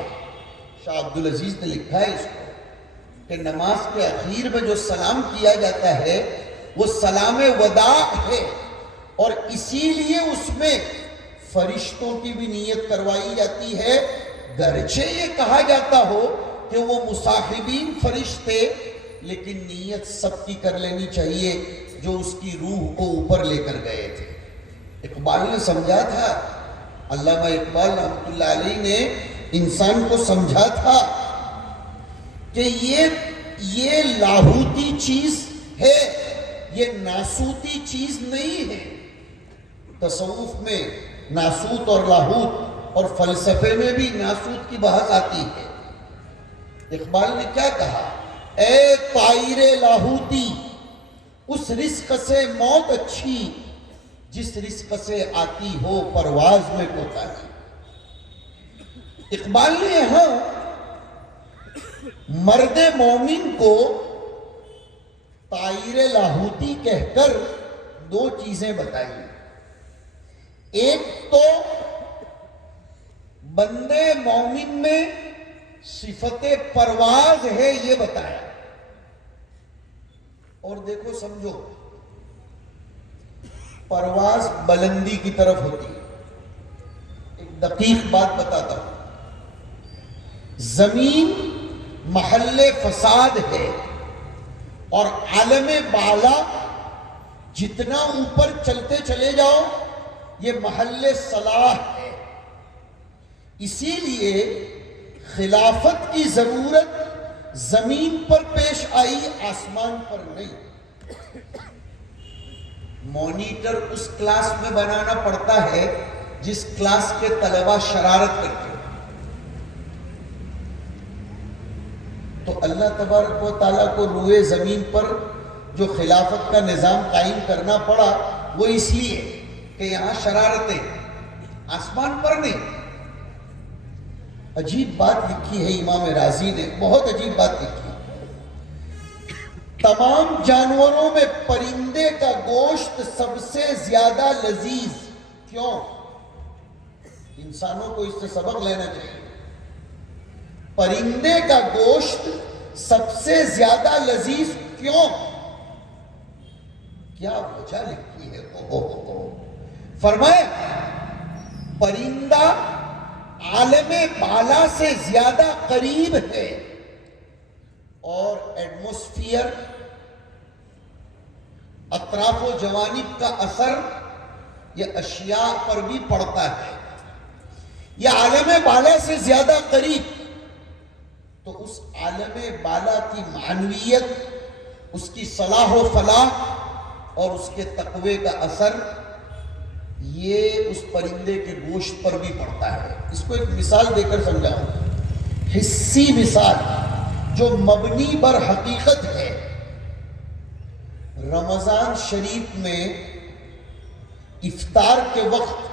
شاہ عبدالعزیز نے لکھا ہے اس کو کہ نماز کے اخیر میں جو سلام کیا جاتا ہے وہ سلام وداع ہے, اور اسی لیے اس میں فرشتوں کی بھی نیت کروائی جاتی ہے. گرچہ یہ کہا جاتا ہو کہ وہ مصاحبین فرشتے, لیکن نیت سب کی کر لینی چاہیے جو اس کی روح کو اوپر لے کر گئے تھے. اقبال نے سمجھا تھا, علامہ اقبال رحمۃ اللہ علیہ نے انسان کو سمجھا تھا کہ یہ لاہوتی چیز ہے, یہ ناسوتی چیز نہیں ہے. تصوف میں ناسوت اور لاہوت, اور فلسفے میں بھی ناسوت کی بحث آتی ہے. اقبال نے کیا کہا, اے طائر لاہوتی, اس رزق سے موت اچھی جس رزق سے آتی ہو پرواز میں کوتاہی. اقبال نے یہاں مرد مومن کو طائر لاہوتی کہہ کر دو چیزیں بتائی. ایک تو بندے مومن میں صفت پرواز ہے یہ بتایا, اور دیکھو سمجھو, پرواز بلندی کی طرف ہوتی ہے. ایک دقیق بات بتاتا ہوں, زمین محل فساد ہے, اور عالم بالا جتنا اوپر چلتے چلے جاؤ یہ محل صلاح ہے. اسی لیے خلافت کی ضرورت زمین پر پیش آئی, آسمان پر نہیں. مانیٹر اس کلاس میں بنانا پڑتا ہے جس کلاس کے طلبہ شرارت کرتے ہیں. تو اللہ تبارک و تعالیٰ کو روئے زمین پر جو خلافت کا نظام قائم کرنا پڑا وہ اس لیے کہ یہاں شرارتیں, آسمان پر نہیں. عجیب بات لکھی ہے امام رازی نے, بہت عجیب بات لکھی. تمام جانوروں میں پرندے کا گوشت سب سے زیادہ لذیذ. کیوں؟ انسانوں کو اس سے سبق لینا چاہیے. پرندے کا گوشت سب سے زیادہ لذیذ کیوں؟ کیا وجہ لکھی ہے؟ فرمایا پرندہ عالم بالا سے زیادہ قریب ہے, اور ایٹماسفیئر, اطراف و جوانب کا اثر یہ اشیاء پر بھی پڑتا ہے. یہ عالم بالا سے زیادہ قریب, تو اس عالم بالا کی معنویت, اس کی صلاح و فلاح اور اس کے تقوی کا اثر یہ اس پرندے کے گوشت پر بھی پڑتا ہے. اس کو ایک مثال دے کر سمجھاؤں, حسی مثال جو مبنی بر حقیقت ہے. رمضان شریف میں افطار کے وقت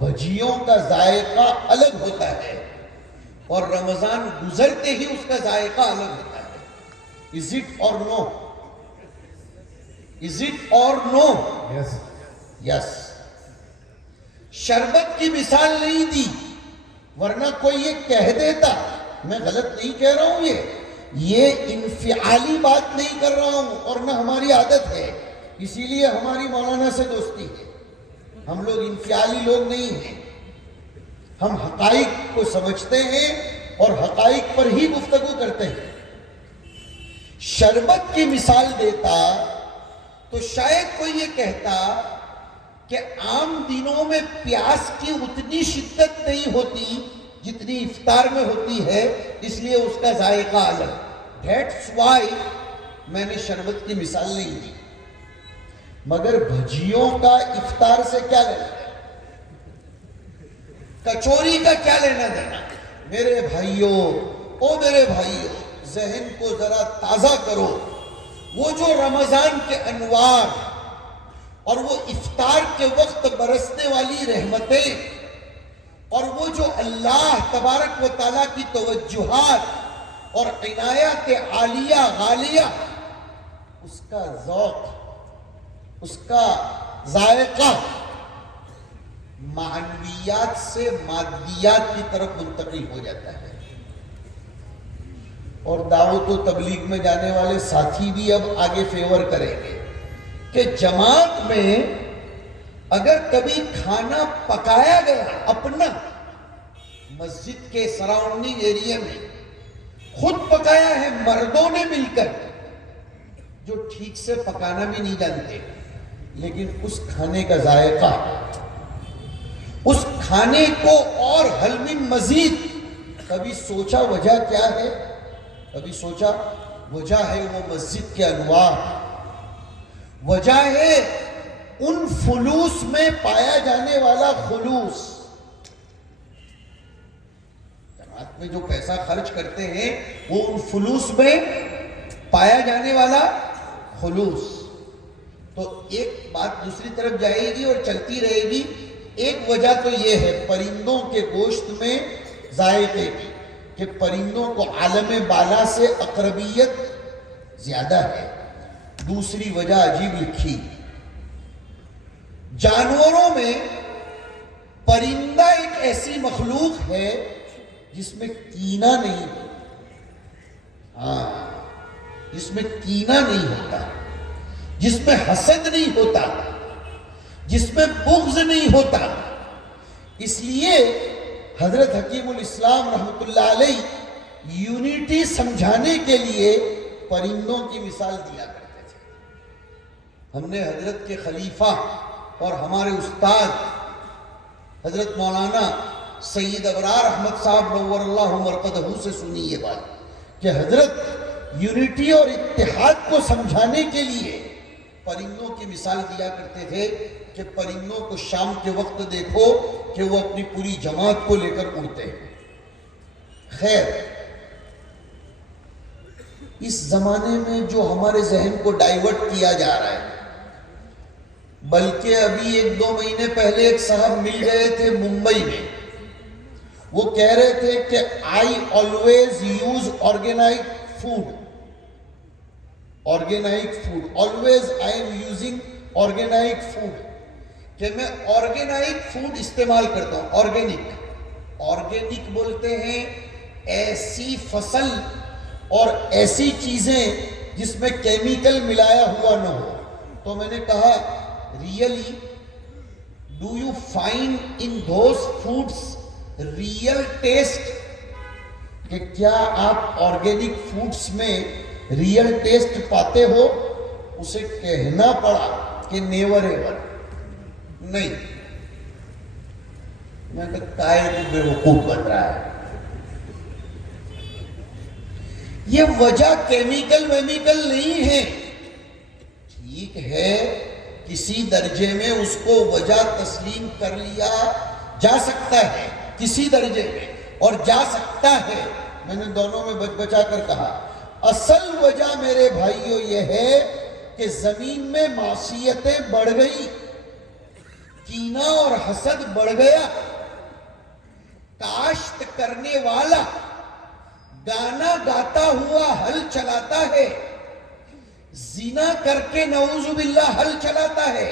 بھجیوں کا ذائقہ الگ ہوتا ہے اور رمضان گزرتے ہی اس کا ذائقہ الگ ہوتا ہے. Is it or no? Is it or no? Yes. Yes. شربت کی مثال نہیں دی, ورنہ کوئی یہ کہہ دیتا, میں غلط نہیں کہہ رہا ہوں, یہ انفعالی بات نہیں کر رہا ہوں اور نہ ہماری عادت ہے, اسی لیے ہماری مولانا سے دوستی ہے. ہم لوگ انفعالی لوگ نہیں ہیں, ہم حقائق کو سمجھتے ہیں اور حقائق پر ہی گفتگو کرتے ہیں. شربت کی مثال دیتا تو شاید کوئی یہ کہتا کہ عام دنوں میں پیاس کی اتنی شدت نہیں ہوتی جتنی افطار میں ہوتی ہے, اس لیے اس کا ذائقہ الگ. That's why میں نے شربت کی مثال نہیں دی. مگر بھجیوں کا افطار سے کیا لینا دینا, کچوری کا کیا لینا دینا؟ میرے بھائیوں, میرے بھائیوں, ذہن کو ذرا تازہ کرو. وہ جو رمضان کے انوار اور وہ افطار کے وقت برسنے والی رحمتیں اور وہ جو اللہ تبارک و تعالیٰ کی توجہات اور عنایات عالیہ غالیہ, اس کا ذوق, اس کا ذائقہ معنویات سے مادیات کی طرف منتقل ہو جاتا ہے. اور دعوت و تبلیغ میں جانے والے ساتھی بھی اب آگے فیور کریں گے کہ جماعت میں اگر کبھی کھانا پکایا گیا اپنا مسجد کے سراؤنڈنگ ایریا میں, خود پکایا ہے مردوں نے مل کر, جو ٹھیک سے پکانا بھی نہیں جانتے, لیکن اس کھانے کا ذائقہ, اس کھانے کو اور حل من مزید, کبھی سوچا وجہ کیا ہے؟ کبھی سوچا وجہ ہے وہ مسجد کے انوار, وجہ ہے ان فلوس میں پایا جانے والا خلوص. جماعت میں جو پیسہ خرچ کرتے ہیں وہ ان فلوس میں پایا جانے والا خلوص. تو ایک بات دوسری طرف جائے گی اور چلتی رہے گی. ایک وجہ تو یہ ہے پرندوں کے گوشت میں ذائقے کی, کہ پرندوں کو عالم بالا سے اقربیت زیادہ ہے. دوسری وجہ عجیب لکھی, جانوروں میں پرندہ ایک ایسی مخلوق ہے جس میں کینہ نہیں, جس میں کینہ نہیں ہوتا, جس میں حسد نہیں ہوتا, جس میں بغض نہیں ہوتا. اس لیے حضرت حکیم الاسلام رحمۃ اللہ علیہ یونٹی سمجھانے کے لیے پرندوں کی مثال دیا کرتے تھے. ہم نے حضرت کے خلیفہ اور ہمارے استاد حضرت مولانا سید ابرار احمد صاحب نور اللہ مرقدہ سے سنی یہ بات کہ حضرت یونٹی اور اتحاد کو سمجھانے کے لیے پرندوں کی مثال دیا کرتے تھے کہ پرندوں کو شام کے وقت دیکھو کہ وہ اپنی پوری جماعت کو لے کر اڑتے ہیں. خیر, اس زمانے میں جو ہمارے ذہن کو ڈائیورٹ کیا جا رہا ہے, بلکہ ابھی 1-2 مہینے پہلے ایک صاحب مل گئے تھے ممبئی میں, وہ کہہ رہے تھے کہ I always use organic food. Always I am using organic food. کہ میں آرگینائک فوڈ استعمال کرتا ہوں. آرگینک بولتے ہیں ایسی فصل اور ایسی چیزیں جس میں کیمیکل ملایا ہوا نہ ہو. تو میں نے کہا really do you find in those foods real test, کہ کیا آپ آرگینک فوڈس میں ریئل ٹیسٹ پاتے ہو؟ اسے کہنا پڑا کہ نیور ایور, نہیں. میں کہتا ہے کہ بے وقوف بن رہا ہے. یہ وجہ کیمیکل ویمیکل نہیں ہے. ٹھیک ہے کسی درجے میں اس کو وجہ تسلیم کر لیا جا سکتا ہے، کسی درجے میں، اور جا سکتا ہے، میں نے دونوں میں بچ بچا کر کہا۔ اصل وجہ میرے بھائیوں یہ ہے کہ زمین میں معصیتیں بڑھ گئی، کینہ اور حسد بڑھ گیا، کاشت کرنے والا گانا گاتا ہوا ہل چلاتا ہے، زنا کر کے نعوذ باللہ ہل چلاتا ہے،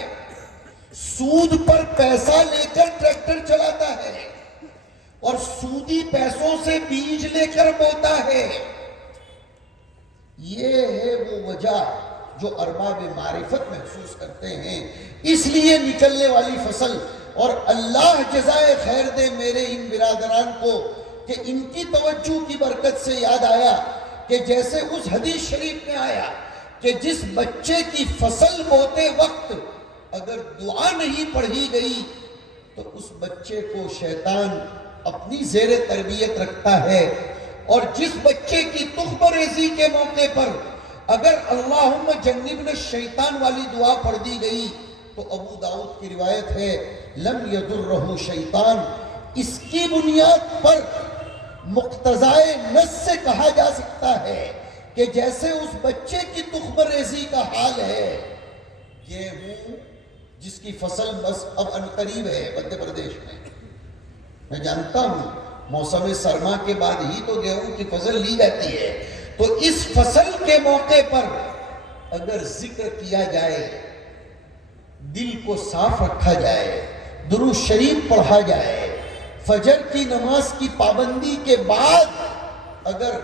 سود پر پیسہ لے کر ٹریکٹر چلاتا ہے، اور سودی پیسوں سے بیج لے کر بوتا ہے۔ یہ ہے وہ وجہ جو ارباب معرفت محسوس کرتے ہیں۔ اس لیے نکلنے والی فصل، اور اللہ جزائے خیر دے میرے ان برادران کو کہ ان کی توجہ کی برکت سے یاد آیا کہ جیسے اس حدیث شریف میں آیا کہ جس بچے کی فصل بوتے وقت اگر دعا نہیں پڑھی گئی تو اس بچے کو شیطان اپنی زیر تربیت رکھتا ہے، اور جس بچے کی تخم ریزی کے موقع پر اگر اللہم جنبنا الشیطان والی دعا پڑھ دی گئی تو ابو داؤد کی روایت ہے لم یضرہ شیطان۔ اس کی بنیاد پر مقتضائے نص سے کہا جا سکتا ہے کہ جیسے اس بچے کی تخم ریزی کا حال ہے، گیہوں جس کی فصل بس اب عنقریب ہے مدھیہ پردیش میں جانتا ہوں موسم سرما کے بعد ہی تو گیہوں کی فصل لی جاتی ہے، تو اس فصل کے موقع پر اگر ذکر کیا جائے، دل کو صاف رکھا جائے، درود شریف پڑھا جائے، فجر کی نماز کی پابندی کے بعد اگر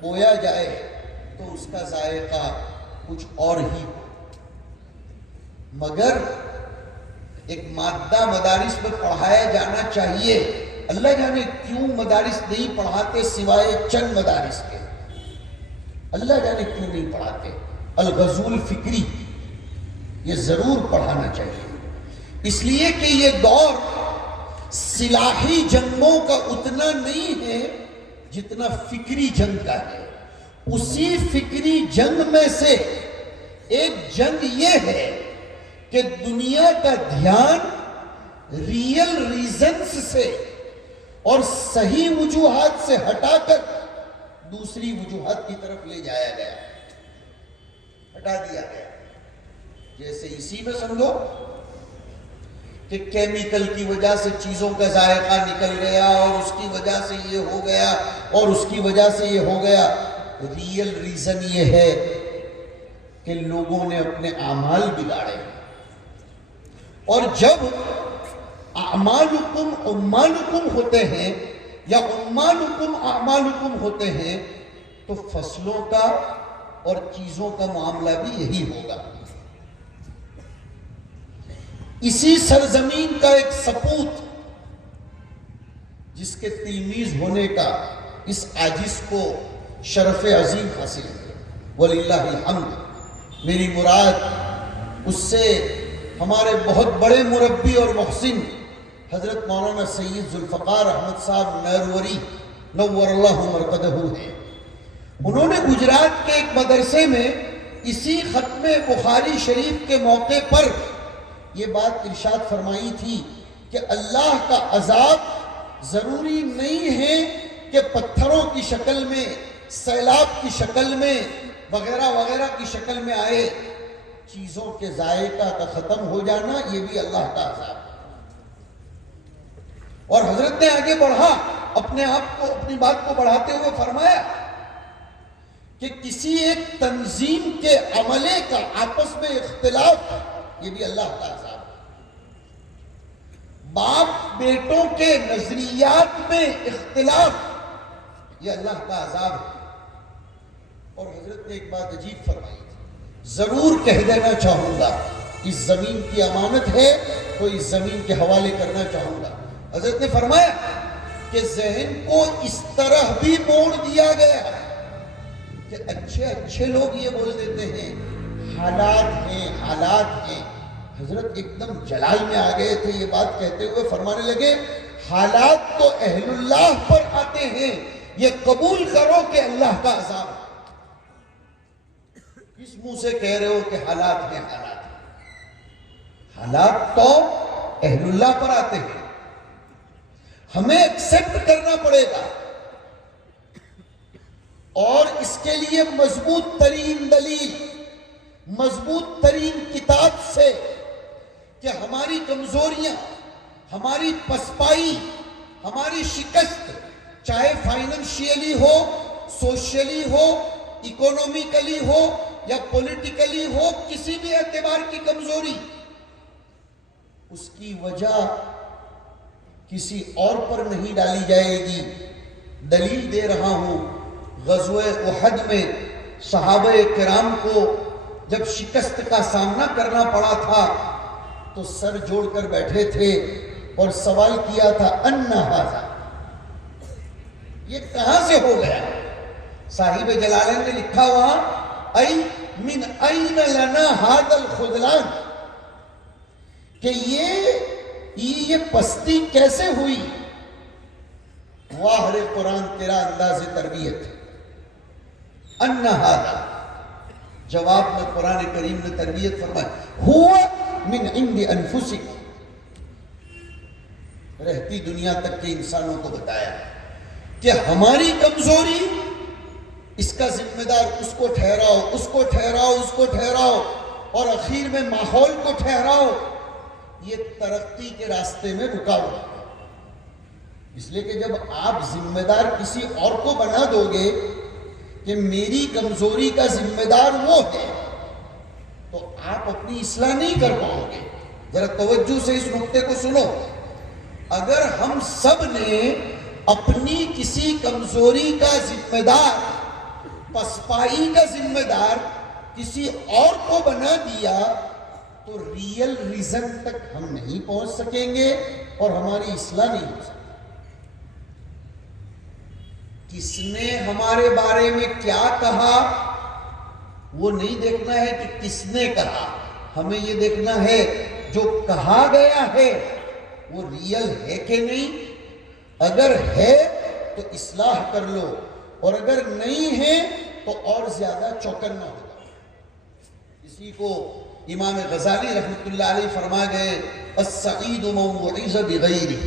بویا جائے تو اس کا ذائقہ کچھ اور ہی ہو۔ مگر ایک مادہ مدارس میں پڑھایا جانا چاہیے، اللہ جانے کیوں مدارس نہیں پڑھاتے سوائے چند مدارس کے، اللہ جانے کیوں نہیں پڑھاتے۔ الغزول فکری یہ ضرور پڑھانا چاہیے، اس لیے کہ یہ دور سلاحی جنگوں کا اتنا نہیں ہے جتنا فکری جنگ کا ہے۔ اسی فکری جنگ میں سے ایک جنگ یہ ہے کہ دنیا کا دھیان ریئل ریزنز سے اور صحیح وجوہات سے ہٹا کر دوسری وجوہات کی طرف لے جایا گیا، ہٹا دیا گیا۔ جیسے اسی میں سمجھو کہ کیمیکل کی وجہ سے چیزوں کا ذائقہ نکل گیا، اور اس کی وجہ سے یہ ہو گیا، اور اس کی وجہ سے یہ ہو گیا۔ ریئل ریزن یہ ہے کہ لوگوں نے اپنے اعمال بگاڑے، اور جب اعمالکم عمالکم ہوتے ہیں یا عمالکم اعمالکم ہوتے ہیں تو فصلوں کا اور چیزوں کا معاملہ بھی یہی ہوگا۔ اسی سرزمین کا ایک سپوت جس کے تلمیذ ہونے کا اس عاجز کو شرف عظیم حاصل ہے، وللہ الحمد۔ میری مراد اس سے ہمارے بہت بڑے مربی اور محسن حضرت مولانا سید ذوالفقار احمد صاحب نروری نور اللہ مرقدہ ہیں۔ انہوں نے گجرات کے ایک مدرسے میں اسی ختم بخاری شریف کے موقع پر یہ بات ارشاد فرمائی تھی کہ اللہ کا عذاب ضروری نہیں ہے کہ پتھروں کی شکل میں، سیلاب کی شکل میں، وغیرہ وغیرہ کی شکل میں آئے، چیزوں کے ذائقہ کا ختم ہو جانا یہ بھی اللہ کا عذاب ہے۔ اور حضرت نے آگے بڑھا، اپنے آپ کو، اپنی بات کو بڑھاتے ہوئے فرمایا کہ کسی ایک تنظیم کے عملے کا آپس میں اختلاف یہ بھی اللہ کا عذاب ہے۔ باپ بیٹوں کے نظریات میں اختلاف یہ اللہ کا عذاب ہے۔ اور حضرت نے ایک بات عجیب فرمائی تھی، ضرور کہہ دینا چاہوں گا، اس زمین کی امانت ہے تو اس زمین کے حوالے کرنا چاہوں گا۔ حضرت نے فرمایا کہ ذہن کو اس طرح بھی موڑ دیا گیا کہ اچھے اچھے لوگ یہ بول دیتے ہیں حالات ہیں، حالات ہیں۔ حضرت ایک دم جلال میں آ گئے تھے، یہ بات کہتے ہوئے فرمانے لگے حالات تو اہل اللہ پر آتے ہیں، یہ قبول کرو کہ اللہ کا عذاب ہے۔ کس منہ سے کہہ رہے ہو کہ حالات ہیں، حالات ہیں؟ حالات تو اہل اللہ پر آتے ہیں، ہمیں ایکسپٹ کرنا پڑے گا، اور اس کے لیے مضبوط ترین دلیل، مضبوط ترین کتاب سے کہ ہماری کمزوریاں، ہماری پسپائی، ہماری شکست، چاہے فائننشیلی ہو، سوشلی ہو، اکونومیکلی ہو یا پولیٹیکلی ہو، کسی بھی اعتبار کی کمزوری، اس کی وجہ کسی اور پر نہیں ڈالی جائے گی۔ دلیل دے رہا ہوں، غزوہ احد میں صحابہ کرام کو جب شکست کا سامنا کرنا پڑا تھا تو سر جوڑ کر بیٹھے تھے اور سوال کیا تھا ان ھذا، یہ کہاں سے ہو گیا؟ صاحب جلالین نے لکھا وہاں ای من این لنا ھذا الخذلان، کہ یہ پستی کیسے ہوئی؟ واہ رے قرآن تیرا انداز تربیت، ان ھذا، جواب میں قرآن کریم نے تربیت فرمائی، ہوا من عند انفسک، رہتی دنیا تک کے انسانوں کو بتایا کہ ہماری کمزوری، اس کا ذمہ دار اس کو ٹھہراؤ، اس کو ٹھہراؤ، اس کو ٹھہراؤ، اور اخیر میں ماحول کو ٹھہراؤ، یہ ترقی کے راستے میں رکاوٹ ہے۔ اس لیے کہ جب آپ ذمہ دار کسی اور کو بنا دو گے کہ میری کمزوری کا ذمہ دار وہ ہے، تو آپ اپنی اصلاح نہیں کر پاؤ گے۔ ذرا توجہ سے اس نقطے کو سنو، اگر ہم سب نے اپنی کسی کمزوری کا ذمہ دار، پسپائی کا ذمہ دار کسی اور کو بنا دیا تو ریئل ریزن تک ہم نہیں پہنچ سکیں گے اور ہماری اصلاح نہیں ہو سکتی۔ کس نے ہمارے بارے میں کیا کہا وہ نہیں دیکھنا ہے کہ کس نے کہا، ہمیں یہ دیکھنا ہے جو کہا گیا ہے وہ ریئل ہے کہ نہیں۔ اگر ہے تو اصلاح کر لو، اور اگر نہیں ہے تو اور زیادہ چوکنا ہوگا۔ اسی کو امام غزالی رحمۃ اللہ علیہ فرما گئے، السعید من وعظ بغیرہ،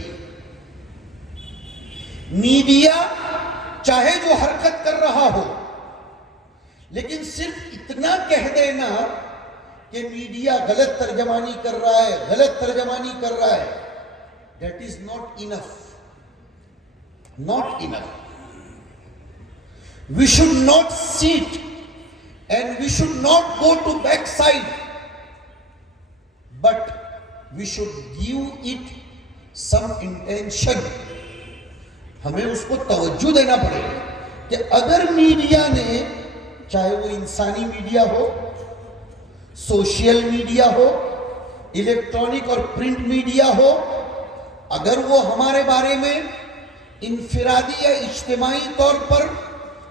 میڈیا چاہے جو حرکت کر رہا ہو، لیکن صرف اتنا کہہ دینا کہ میڈیا غلط ترجمانی کر رہا ہے، غلط ترجمانی کر رہا ہے، that is not enough. Not enough. We should not sit and we should not go to backside, but we should give it some intention. ہمیں اس کو توجہ دینا پڑے گا کہ اگر میڈیا نے، چاہے وہ انسانی میڈیا ہو، سوشل میڈیا ہو، الیکٹرانک اور پرنٹ میڈیا ہو، اگر وہ ہمارے بارے میں انفرادی یا اجتماعی طور پر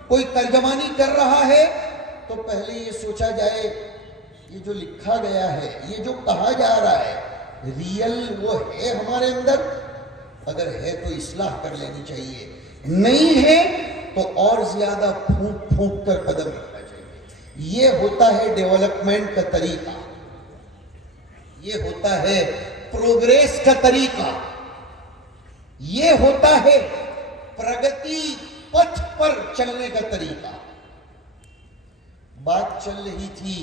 کوئی ترجمانی کر رہا ہے تو پہلے یہ سوچا جائے یہ جو لکھا گیا ہے، یہ جو کہا جا رہا ہے، ریئل وہ ہے ہمارے اندر؟ اگر ہے تو اصلاح کر لینی چاہیے، نہیں ہے تو اور زیادہ پھونک پھونک کر قدم رکھنا چاہیے۔ یہ ہوتا ہے ڈیولپمنٹ کا طریقہ، یہ ہوتا ہے پروگریس کا طریقہ، یہ ہوتا ہے پرگتی پتھ پر چلنے کا طریقہ۔ بات چل رہی تھی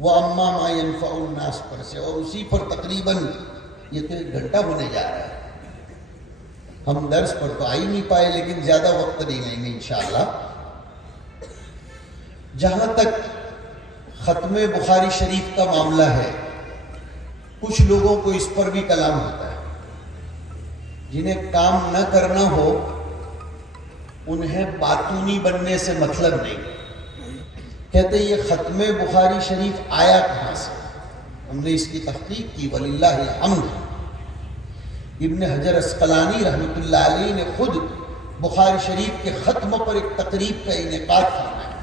وَأَمَّا مَا يَنْفَعُ النَّاسَ پر سے، اور اسی پر تقریباً یہ تو 1 گھنٹہ ہونے جا رہا ہے۔ ہم درس پر تو آ ہی نہیں پائے، لیکن زیادہ وقت نہیں لیں گے انشاءاللہ۔ جہاں تک ختم بخاری شریف کا معاملہ ہے، کچھ لوگوں کو اس پر بھی کلام ہوتا ہے، جنہیں کام نہ کرنا ہو انہیں باتونی بننے سے مطلب نہیں، کہتے یہ ختم بخاری شریف آیا کہاں سے؟ ہم نے اس کی تحقیق کی، وللہ الحمد۔ ابن حجر اسقلانی رحمۃ اللہ علیہ نے خود بخاری شریف کے ختم پر ایک تقریب کا انعقاد فرمایا،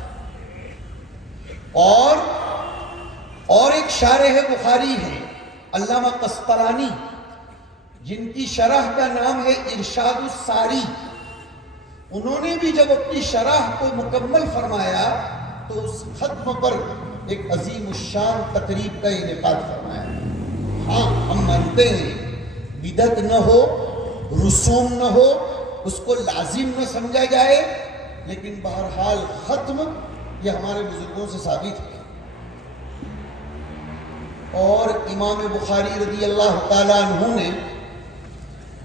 اور ایک شارح بخاری ہیں علامہ قسطلانی، جن کی شرح کا نام ہے ارشاد الساری، انہوں نے بھی جب اپنی شرح کو مکمل فرمایا تو اس ختم پر ایک عظیم الشان تقریب کا انعقاد فرمایا۔ ہاں ہم مانتے ہیں بدعت نہ ہو، رسوم نہ ہو، اس کو لازم نہ سمجھا جائے، لیکن بہرحال ختم یہ ہمارے بزرگوں سے ثابت ہے۔ اور امام بخاری رضی اللہ تعالیٰ عنہ نے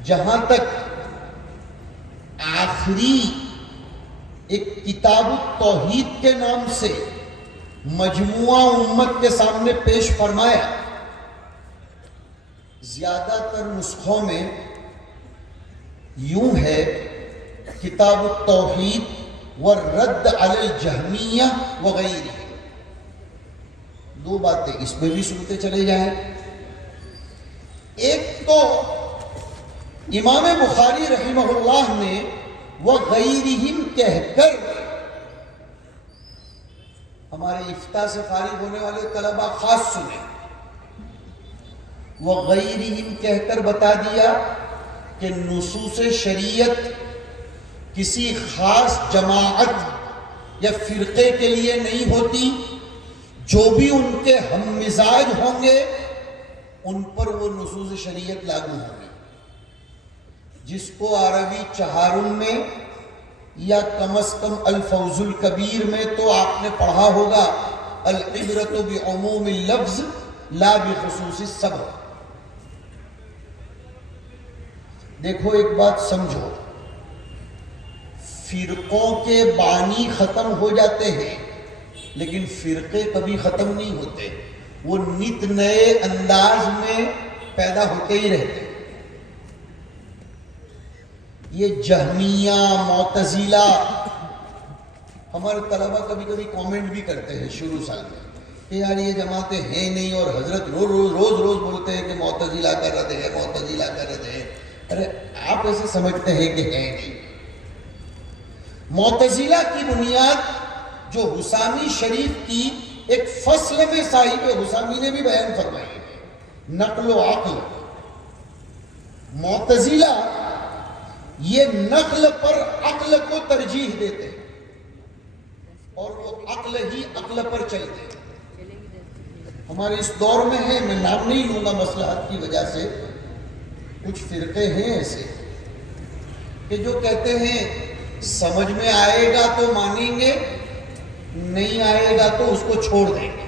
جہاں تک آخری ایک کتاب التوحید کے نام سے مجموعہ امت کے سامنے پیش فرمایا، زیادہ تر نسخوں میں یوں ہے کتاب التوحید والرد علی الجہمیہ وغیرہ۔ دو باتیں اس میں بھی سنتے چلے جائیں۔ ایک تو امام بخاری رحمہ اللہ نے وغیرہم کہہ کر ہمارے افتاء سے فارغ ہونے والے طلبہ خاص سنیں، وغیرہم کہہ کر بتا دیا کہ نصوص شریعت کسی خاص جماعت یا فرقے کے لیے نہیں ہوتی، جو بھی ان کے ہم مزاج ہوں گے ان پر وہ نصوص شریعت لاگو ہوں گی۔ جس کو عربی چہارم میں یا کم از کم الفوز الکبیر میں تو آپ نے پڑھا ہوگا، العبرۃ بعموم اللفظ لا بخصوص السبب۔ دیکھو ایک بات سمجھو، فرقوں کے بانی ختم ہو جاتے ہیں لیکن فرقے کبھی ختم نہیں ہوتے، وہ نت نئے انداز میں پیدا ہوتے ہی رہتے۔ یہ جہمیہ، معتزلہ، ہمارے طلبہ کبھی کبھی کامنٹ بھی کرتے ہیں شروع سال میں کہ یار یہ جماعتیں ہیں نہیں، اور حضرت روز بولتے ہیں کہ معتزلہ کر رہے ہیں، معتزلہ کر رہے ہیں۔ ارے آپ ایسے سمجھتے ہیں کہ ہیں نہیں۔ معتزلہ کی بنیاد جو حسامی شریف کی ایک فصل میں صاحب حسامی نے بھی بیان فرمائی ہے، نقل و عقل۔ معتزلہ یہ نقل پر عقل کو ترجیح دیتے ہیں اور وہ عقل ہی عقل پر چلتے ہیں۔ ہمارے اس دور میں ہے، میں نام نہیں لوں گا مصلحت کی وجہ سے، کچھ فرقے ہیں ایسے کہ جو کہتے ہیں سمجھ میں آئے گا تو مانیں گے، نہیں آئے گا تو اس کو چھوڑ دیں گے۔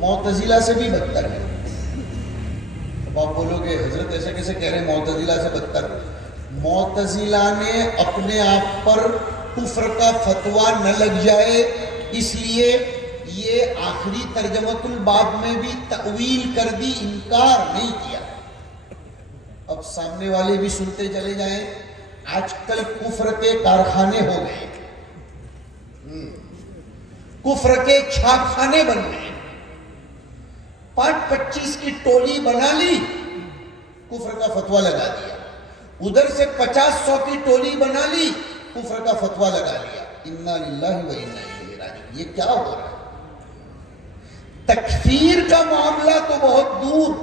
معتزلہ سے بھی بدتر ہے۔ اب آپ بولو گے حضرت ایسے کیسے کہہ رہے ہیں معتزلہ سے بدتر؟ معتزلہ نے اپنے آپ پر کفر کا فتویٰ نہ لگ جائے اس لیے یہ آخری ترجمۃ الباب میں بھی تأویل کر دی، انکار نہیں کیا۔ اب سامنے والے بھی سنتے چلے جائیں، آج کل کفر کے کارخانے ہو گئے، کفر کے چھاپخانے بن گئے۔ 5-25 کی ٹولی بنا لی، کفر کا فتویٰ لگا دیا، ادھر سے 50-100 کی ٹولی بنا لی، کفر کا فتویٰ لگا لیا۔ انا للہ و انا الیہ راجعون۔ یہ کیا ہو رہا ہے؟ تکفیر کا معاملہ تو بہت دور،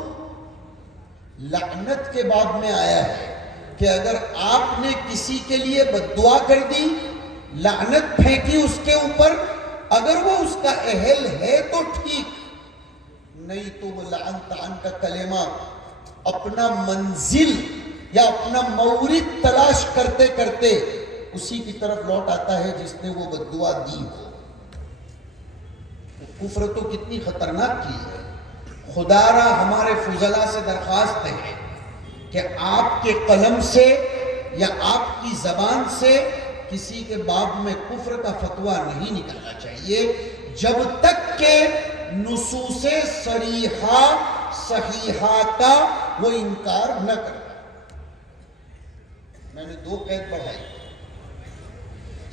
لعنت کے بعد میں آیا ہے کہ اگر آپ نے کسی کے لیے بددعا کر دی، لعنت پھینکی اس کے اوپر، اگر وہ اس کا اہل ہے تو ٹھیک، نہیں تو وہ لعن طعن کا کلمہ اپنا منزل یا اپنا مورد تلاش کرتے کرتے اسی کی طرف لوٹ آتا ہے جس نے وہ بددعا دی ہو۔ کفر تو کتنی خطرناک چیز ہے۔ خدا را ہمارے فضلاء سے درخواست ہے کہ آپ کے قلم سے یا آپ کی زبان سے کسی کے باب میں کفر کا فتویٰ نہیں نکلنا چاہیے جب تک کہ نصوص صریحہ صحیحہ کا وہ انکار نہ کرتا۔ میں نے 2 قید پڑھائی،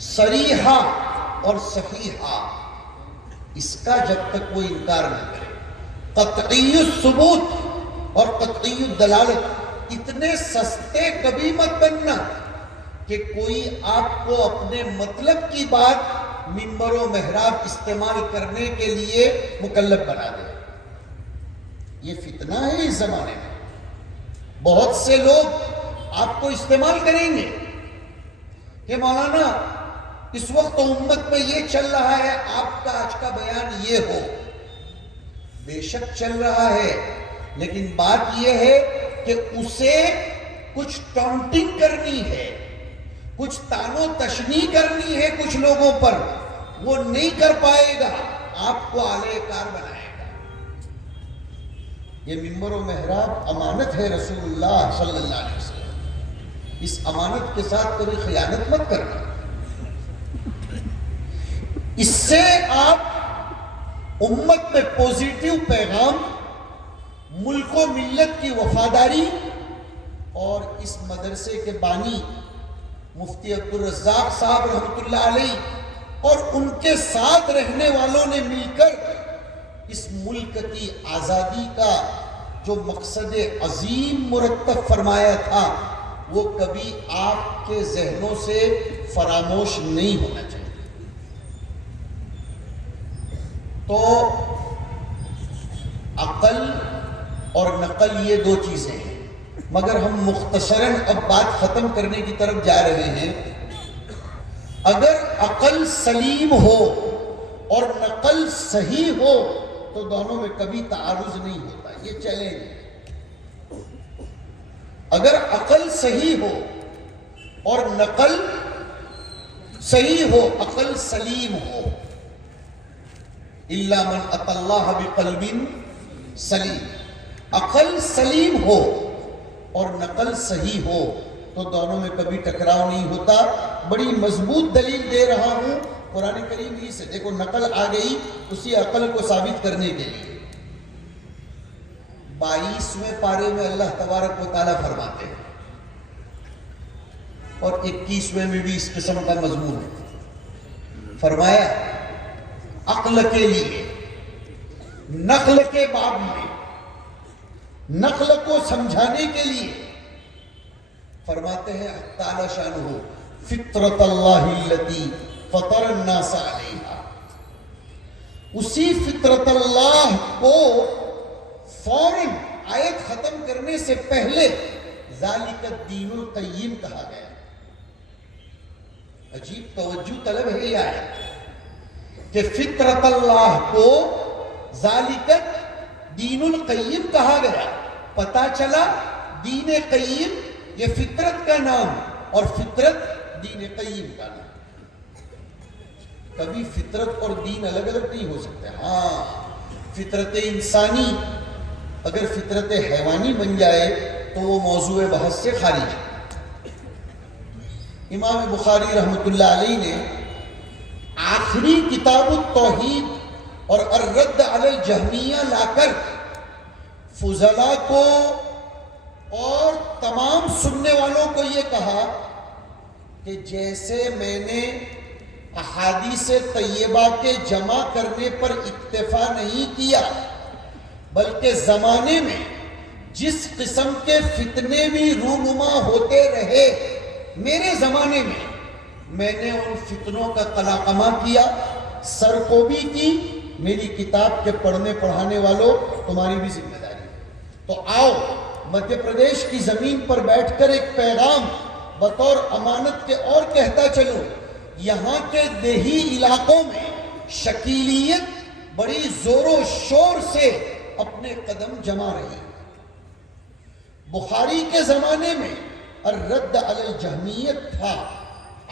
صریحہ اور صحیحہ، اس کا جب تک وہ انکار نہ کرے۔ قطعی الثبوت اور قطعی الدلالت، اتنے سستے کبھی مت بننا کہ کوئی آپ کو اپنے مطلب کی بات منبر و محراب استعمال کرنے کے لیے مکلف بنا دے۔ یہ فتنہ ہے اس زمانے میں، بہت سے لوگ آپ کو استعمال کریں گے کہ مولانا اس وقت امت میں یہ چل رہا ہے، آپ کا آج کا بیان یہ ہو۔ بے شک چل رہا ہے، لیکن بات یہ ہے کہ اسے کچھ ٹاؤنٹنگ کرنی ہے، کچھ تانو تشنیع کرنی ہے کچھ لوگوں پر، وہ نہیں کر پائے گا، آپ کو اعلی کار بنائے گا۔ یہ ممبر و محراب امانت ہے رسول اللہ صلی اللہ علیہ وسلم، اس امانت کے ساتھ کبھی خیانت مت کرنا۔ اس سے آپ امت میں پوزیٹیو پیغام، ملک و ملت کی وفاداری، اور اس مدرسے کے بانی مفتی عبدالرزاق صاحب رحمۃ اللہ علیہ اور ان کے ساتھ رہنے والوں نے مل کر اس ملک کی آزادی کا جو مقصد عظیم مرتب فرمایا تھا وہ کبھی آپ کے ذہنوں سے فراموش نہیں ہونا چاہیے۔ تو عقل اور نقل یہ دو چیزیں ہیں، مگر ہم مختصراً اب بات ختم کرنے کی طرف جا رہے ہیں۔ اگر عقل سلیم ہو اور نقل صحیح ہو تو دونوں میں کبھی تعارض نہیں ہوتا، یہ چیلنج ہے۔ اگر عقل صحیح ہو اور نقل صحیح ہو، عقل سلیم ہو، الا من اتى اللہ بقلب سلیم، عقل سلیم ہو اور نقل صحیح ہو تو دونوں میں کبھی ٹکراؤ نہیں ہوتا۔ بڑی مضبوط دلیل دے رہا ہوں قرآن کریم ہی سے، دیکھو نقل آ گئی اسی عقل کو ثابت کرنے کے لیے۔ 22ویں پارے میں اللہ تبارک و تعالیٰ فرماتے ہیں، اور 21ویں میں بھی اس قسم کا مضمون ہے۔ فرمایا عقل کے لیے نقل کے باب میں، نقل کو سمجھانے کے لیے فرماتے ہیں تعالی شانہ فطرت اللہ التی فطر الناس علیہا، اسی فطرت اللہ کو فوراً آیت ختم کرنے سے پہلے ذالک الدین القیم کہا گیا۔ عجیب توجہ طلب ہے یہ آیت کہ فطرت اللہ کو ذالک دین القیم کہا گیا۔ پتا چلا دین قیم یہ فطرت کا نام اور فطرت دین قیم کا نام۔ کبھی فطرت اور دین الگ الگ نہیں ہو سکتے۔ ہاں فطرت انسانی اگر فطرت حیوانی بن جائے تو وہ موضوع بحث سے خارج ہے۔ امام بخاری رحمۃ اللہ علیہ نے آخری کتاب التوحید اور الرد علی الجہمیہ لا کر فضلاء کو اور تمام سننے والوں کو یہ کہا کہ جیسے میں نے احادیث طیبہ کے جمع کرنے پر اکتفا نہیں کیا بلکہ زمانے میں جس قسم کے فتنے بھی رونما ہوتے رہے میرے زمانے میں نے ان فتنوں کا قلاقمہ کیا، سر کو بھی کی۔ میری کتاب کے پڑھنے پڑھانے والوں تمہاری بھی ذمہ داری ہے۔ تو آؤ مدھیہ پردیش کی زمین پر بیٹھ کر ایک پیغام بطور امانت کے اور کہتا چلوں۔ یہاں کے دیہی علاقوں میں شکیلیت بڑی زور و شور سے اپنے قدم جما رہی ہے۔ بخاری کے زمانے میں الرد علی الجہمیت تھا،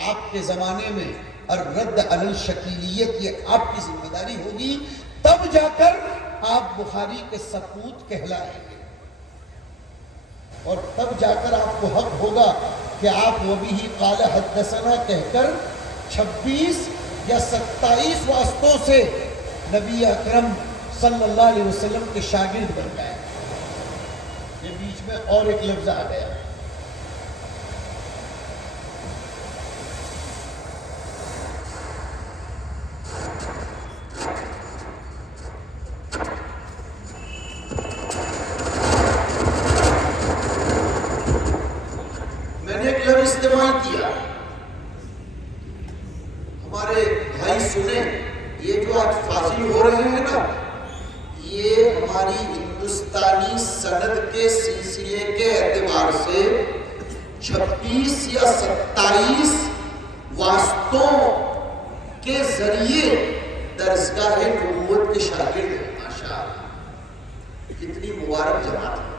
آپ کے زمانے میں الرد علی الشکیلیت یہ آپ کی ذمہ داری ہوگی، تب جا کر آپ بخاری کے سپوت کہلائیں گے، اور تب جا کر آپ کو حق ہوگا کہ آپ وبہ قال حدثنا کہہ کر 26 یا 27 واسطوں سے نبی اکرم صلی اللہ علیہ وسلم کے شاگرد بن گئے۔ یہ بیچ میں اور ایک لفظ آ گیا، میں نے ایک لفظ استعمال کیا، ہمارے بھائی سنیں، یہ جو آج فاضل ہو رہے ہیں نا، یہ ہماری ہندوستانی سند کے سلسلے کے اعتبار سے 26 یا 27 واسطوں کے ذریعے درسگاہ نبوت کے شاگرد ہیں۔ ماشاءاللہ کتنی مبارک جماعت ہے،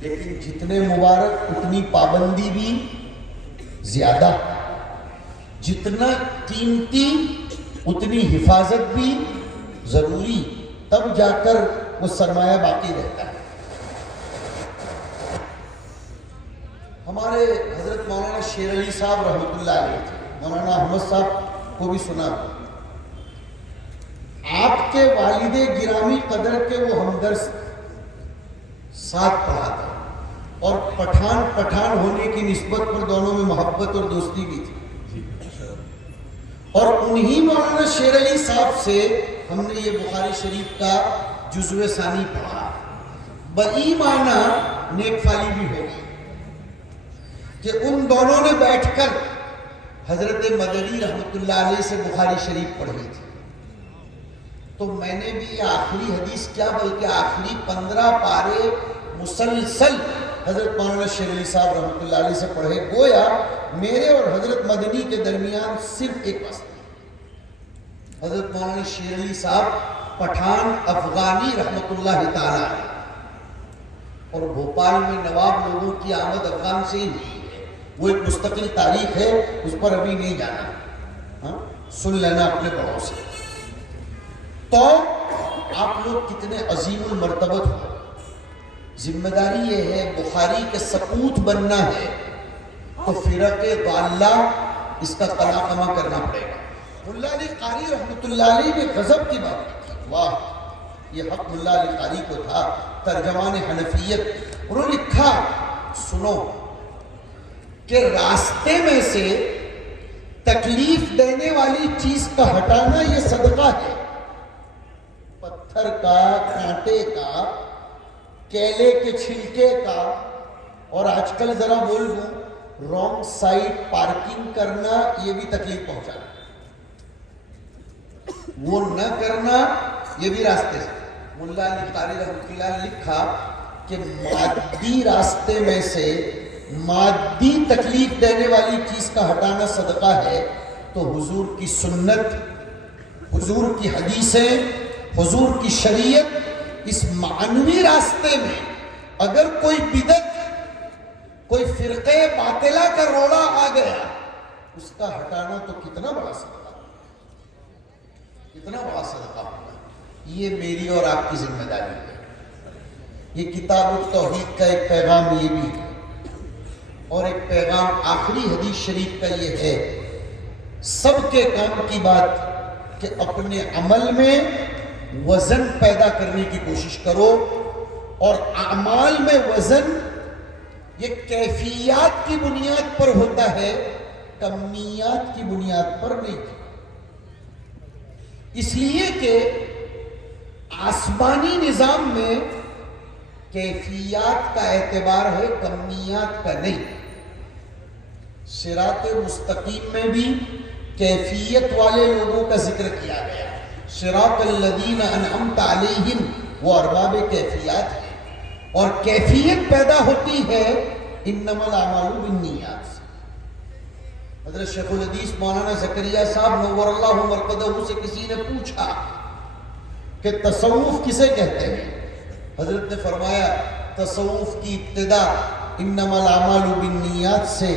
لیکن جتنے مبارک اتنی پابندی بھی زیادہ، جتنا قیمتی اتنی حفاظت بھی ضروری، تب جا کر وہ سرمایہ باقی رہتا ہے۔ ہمارے حضرت مولانا شیر علی صاحب رحمۃ اللہ علیہ تھے، مولانا احمد صاحب کو بھی سنا، آپ کے والد گرامی قدر کے وہ ہمدرس ساتھ پڑھا تھا، اور پٹھان ہونے کی نسبت پر دونوں میں محبت اور دوستی بھی تھی، اور انہی مولانا شیر علی صاحب سے ہم نے یہ بخاری شریف کا جزو ثانی پڑھا۔ بئی معنی نیک فالی بھی ہو گئی کہ ان دونوں نے بیٹھ کر حضرت مدنی رحمت اللہ علیہ سے بخاری شریف پڑھی تھی۔ تو میں نے بھی یہ آخری حدیث کیا بلکہ آخری 15 پارے مسلسل حضرت مولانا شیر علی صاحب رحمت اللہ علیہ سے پڑھے، گویا میرے اور حضرت مدنی کے درمیان صرف ایک واسطہ۔ حضرت مولانا شیر علی صاحب پٹھان افغانی رحمت اللہ تعالی، اور بھوپال میں نواب لوگوں کی آمد افغان سے ہی ہوئی ہے، وہ ایک مستقل تاریخ ہے، اس پر ابھی نہیں جانا، سن لینا اپنے بڑوں سے۔ تو آپ لوگ کتنے عظیم المرتبت ہو، ذمہ داری یہ ہے بخاری کے سپوت بننا ہے تو فرق ضالہ اس کا قلع کما کرنا پڑے گا۔ ملا علی قاری رحمت اللہ علیہ نے غضب کی بات کی، واہ یہ حق ملا علی قاری کو تھا، ترجمان حنفیت۔ انہوں نے لکھا سنو کہ راستے میں سے تکلیف دینے والی چیز کا ہٹانا یہ صدقہ ہے، پتھر کا، کانٹے کا، کیلے کے چھلکے کا، اور آج کل ذرا بول دوں رانگ سائڈ پارکنگ کرنا یہ بھی تکلیف پہنچانا، وہ نہ کرنا یہ بھی راستے سے۔ ملا علی قاری رحمۃ اللہ نے لکھا کہ مادی راستے میں سے مادی تکلیف دینے والی چیز کا ہٹانا صدقہ ہے، تو حضور کی سنت، حضور کی حدیثیں، حضور کی شریعت، اس معنوی راستے میں اگر کوئی بدعت، کوئی فرقے باطلہ کا روڑا آ گیا، اس کا ہٹانا تو کتنا بڑا صدقہ، کتنا بڑا صدقہ ہوگا۔ یہ میری اور آپ کی ذمہ داری ہے۔ یہ کتاب التوحید کا ایک پیغام یہ بھی ہے، اور ایک پیغام آخری حدیث شریف کا یہ ہے، سب کے کام کی بات کہ اپنے عمل میں وزن پیدا کرنے کی کوشش کرو، اور اعمال میں وزن یہ کیفیات کی بنیاد پر ہوتا ہے، کمیات کی بنیاد پر نہیں۔ اس لیے کہ آسمانی نظام میں کیفیات کا اعتبار ہے، کمیات کا نہیں۔ صراط مستقیم میں بھی کیفیت والے لوگوں کا ذکر کیا گیا، صراط الذین انعمت علیہم، وہ ارباب کیفیات ہے، اور کیفیت پیدا ہوتی ہے انما الاعمال بالنیات سے۔ حضرت شیخ الحدیث مولانا زکریا صاحب نور اللہ مرقدہ سے کسی نے پوچھا کہ تصوف کسے کہتے ہیں؟ حضرت نے فرمایا تصوف کی ابتدا انما الاعمال بالنیات سے،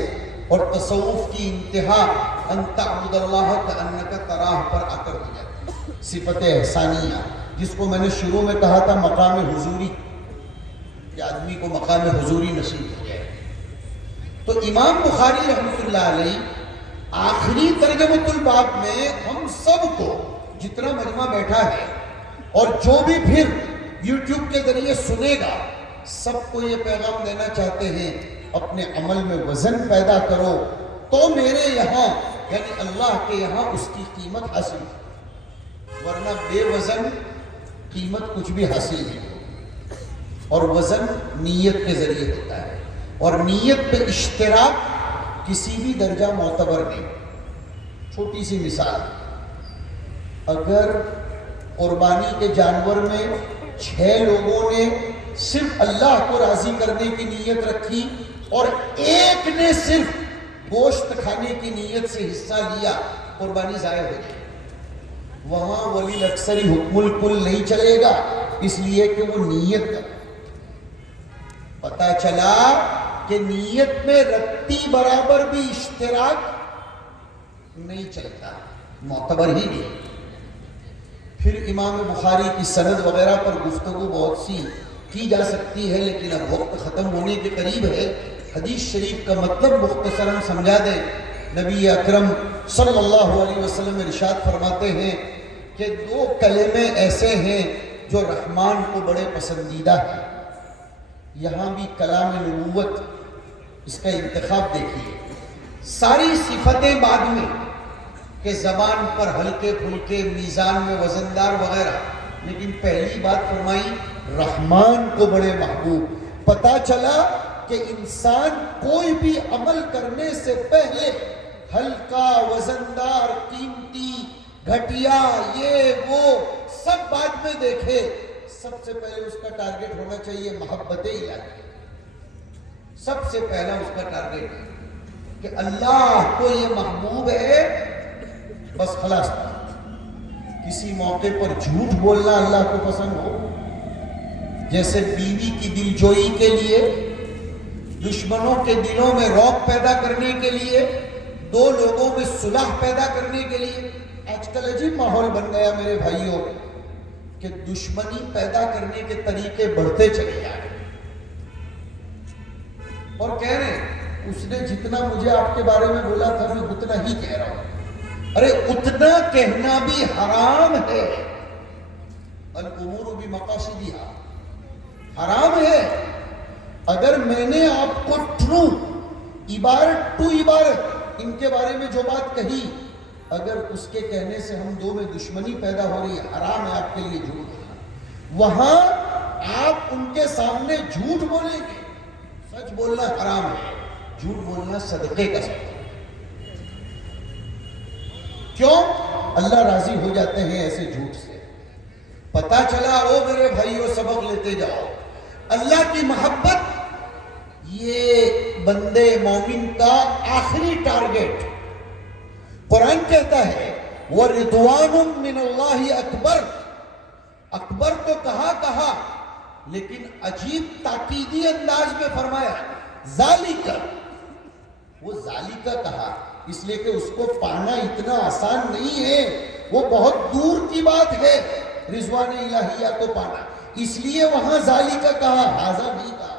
اور تصوف کی انتہا ان تعبد اللہ کأنک تراہ پر آ کر ہو جاتی ہے، صفت احسانیہ، جس کو میں نے شروع میں کہا تھا مقام حضوری، کہ آدمی کو مقام حضوری نصیب ہو جائے۔ تو امام بخاری رحمۃ اللہ علیہ آخری ترجمۃ الباب میں ہم سب کو، جتنا مجمع بیٹھا ہے اور جو بھی پھر یوٹیوب کے ذریعے سنے گا، سب کو یہ پیغام دینا چاہتے ہیں، اپنے عمل میں وزن پیدا کرو، تو میرے یہاں یعنی اللہ کے یہاں اس کی قیمت حاصل ہے، ورنہ بے وزن قیمت کچھ بھی حاصل نہیں ہوگی۔ اور وزن نیت کے ذریعے ہوتا ہے، اور نیت پہ اشتراک کسی بھی درجہ معتبر نہیں۔ چھوٹی سی مثال، اگر قربانی کے جانور میں 6 لوگوں نے صرف اللہ کو راضی کرنے کی نیت رکھی اور ایک نے صرف گوشت کھانے کی نیت سے حصہ لیا، قربانی ضائع ہو جائے۔ وہاں ولی اکثری حکم الکل نہیں چلے گا، اس لیے کہ وہ نیت کا پتا چلا کہ نیت میں رتی برابر بھی اشتراک نہیں چلتا، معتبر ہی نہیں۔ پھر امام بخاری کی سند وغیرہ پر گفتگو بہت سی کی جا سکتی ہے، لیکن اب وقت ختم ہونے کے قریب ہے۔ حدیث شریف کا مطلب مختصراً سمجھا دیں۔ نبی اکرم صلی اللہ علیہ وسلم ارشاد فرماتے ہیں کہ 2 کلمے ایسے ہیں جو رحمان کو بڑے پسندیدہ ہیں۔ یہاں بھی کلام نبوت، اس کا انتخاب دیکھیے۔ ساری صفتیں بعد میں کہ زبان پر ہلکے پھلکے، میزان میں وزندار وغیرہ، لیکن پہلی بات فرمائی رحمان کو بڑے محبوب۔ پتا چلا کہ انسان کوئی بھی عمل کرنے سے پہلے ہلکا، وزندار، قیمتی، گھٹیا، یہ وہ سب بعد میں دیکھے، سب سے پہلے اس کا ٹارگٹ ہونا چاہیے محبت الہی۔ سب سے پہلا اس کا ٹارگٹ کہ اللہ کو یہ محبوب ہے، بس خلاص۔ کسی موقع پر جھوٹ بولنا اللہ کو پسند ہو، جیسے بیوی کی دل جوئی کے لیے، دشمنوں کے دلوں میں رعب پیدا کرنے کے لیے، 2 لوگوں میں صلح پیدا کرنے کے لیے۔ آج کل عجیب ماحول بن گیا میرے بھائیوں کہ دشمنی پیدا کرنے کے طریقے بڑھتے چلے جا رہے ہیں، اور کہہ رہے ہیں اس نے جتنا مجھے آپ کے بارے میں بولا تھا میں اتنا ہی کہہ رہا ہوں۔ ارے اتنا کہنا بھی حرام ہے، الامور بمقاصدها، حرام ہے۔ اگر میں نے آپ کو ٹرو عبارت ٹو عبارت ان کے بارے میں جو بات کہی، اگر اس کے کہنے سے ہم 2 میں دشمنی پیدا ہو رہی ہے، حرام ہے آپ کے لیے جھوٹ بولنا۔ وہاں آپ ان کے سامنے جھوٹ بولیں گے، سچ بولنا حرام ہے، جھوٹ بولنا صدقے کا سبب۔ کیوں؟ اللہ راضی ہو جاتے ہیں ایسے جھوٹ سے۔ پتا چلا او میرے بھائیوں سبق لیتے جاؤ، اللہ کی محبت یہ بندے مومن کا آخری ٹارگٹ۔ قرآن کہتا ہے وَرِضْوَانٌ مِّنَ اللَّهِ اکبر، اکبر تو کہا لیکن عجیب تاکیدی انداز میں فرمایا ذالک، وہ ذالک کہا اس لیے کہ اس کو پانا اتنا آسان نہیں ہے، وہ بہت دور کی بات ہے رضوان الہیہ کو پانا، اس لیے وہاں ذالک کہا، ہذا نہیں کہا۔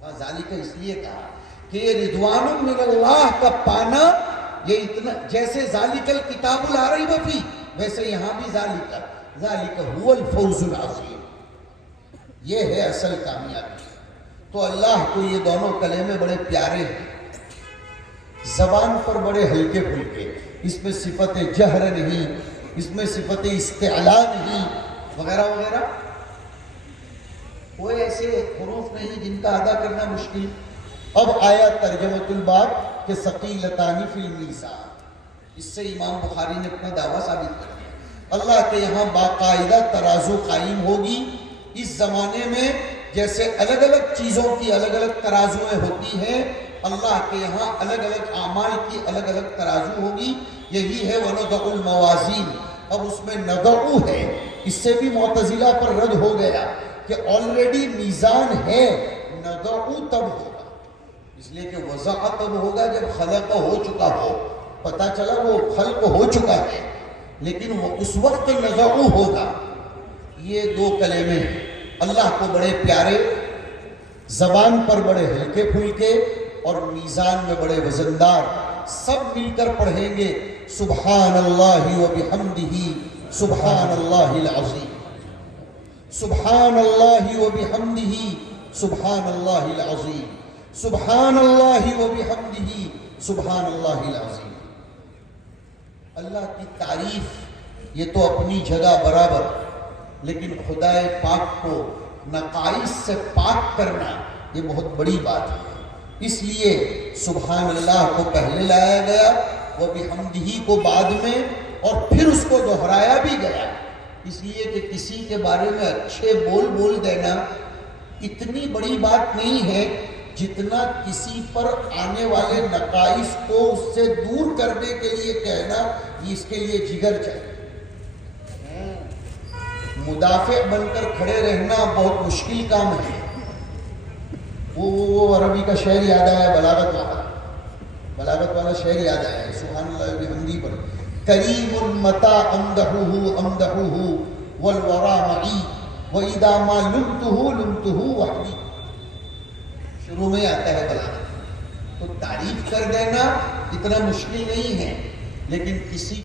وہاں ذالک اس لیے کہا کہ یہ رضوان من اللہ کا پانا یہ اتنا، جیسے ذالک الکتاب لا ریب فیہ، ویسے یہاں بھی ذالک هو الفوز العظیم، یہ ہے اصل کامیابی۔ تو اللہ کو یہ دونوں کلمے بڑے پیارے ہیں، زبان پر بڑے ہلکے پھلکے، اس میں صفت جہر نہیں، اس میں صفت استعلاء نہیں، وغیرہ وغیرہ، کوئی ایسے حروف نہیں جن کا ادا کرنا مشکل۔ اب آیا ترجمۃ الباب کہ ثقیلتان فی المیزان، اس سے امام بخاری نے اپنا دعویٰ ثابت کر دیا۔ اللہ کے یہاں باقاعدہ ترازو قائم ہوگی۔ اس زمانے میں جیسے الگ الگ چیزوں کی الگ الگ ترازویں ہوتی ہیں، اللہ کے یہاں الگ الگ اعمال کی الگ الگ ترازو ہوگی۔ یہی ہے وَنَضَعُ الْمَوَازِينَ، اب اس میں نضعو ہے، اس سے بھی معتزلہ پر رد ہو گیا کہ آلریڈی میزان ہے، نضعو تب ہوگا، اس لیے کہ وضع تب ہوگا جب خلق ہو چکا ہو، پتہ چلا وہ خلق ہو چکا ہے، لیکن وہ اس وقت نضعو ہوگا۔ یہ 2 کلمے اللہ کو بڑے پیارے، زبان پر بڑے ہلکے پھلکے اور میزان میں بڑے وزندار، سب مل کر پڑھیں گے سبحان اللہ و بحمدہ سبحان اللہ العظیم، سبحان اللہ و بحمدہ سبحان اللہ العظیم، سبحان اللہ و بحمدہ سبحان اللہ العظیم۔ اللہ کی تعریف یہ تو اپنی جگہ برابر، لیکن خدا پاک کو نقائص سے پاک کرنا یہ بہت بڑی بات ہے، اس لیے سبحان اللہ کو پہلے لایا گیا، وہ بحمدہ کو بعد میں، اور پھر اس کو دہرایا بھی گیا، اس لیے کہ کسی کے بارے میں اچھے بول دینا اتنی بڑی بات نہیں ہے جتنا کسی پر آنے والے نقائص کو اس سے دور کرنے کے لیے کہنا، یہ اس کے لیے جگر چاہیے۔ مدافع بن کر کھڑے رہنا بہت مشکل کام ہے. وہ عربی کا شعر یاد آیا، بلاغت والا شعر یاد آیا ہے. سبحان اللہ بحمدہ پر کریم متا امدحہ والورا معی واذا ما لمتہ وحدی. شروع میں آتا ہے بلاغت. تو تعریف کر دینا اتنا مشکل نہیں ہے، لیکن کسی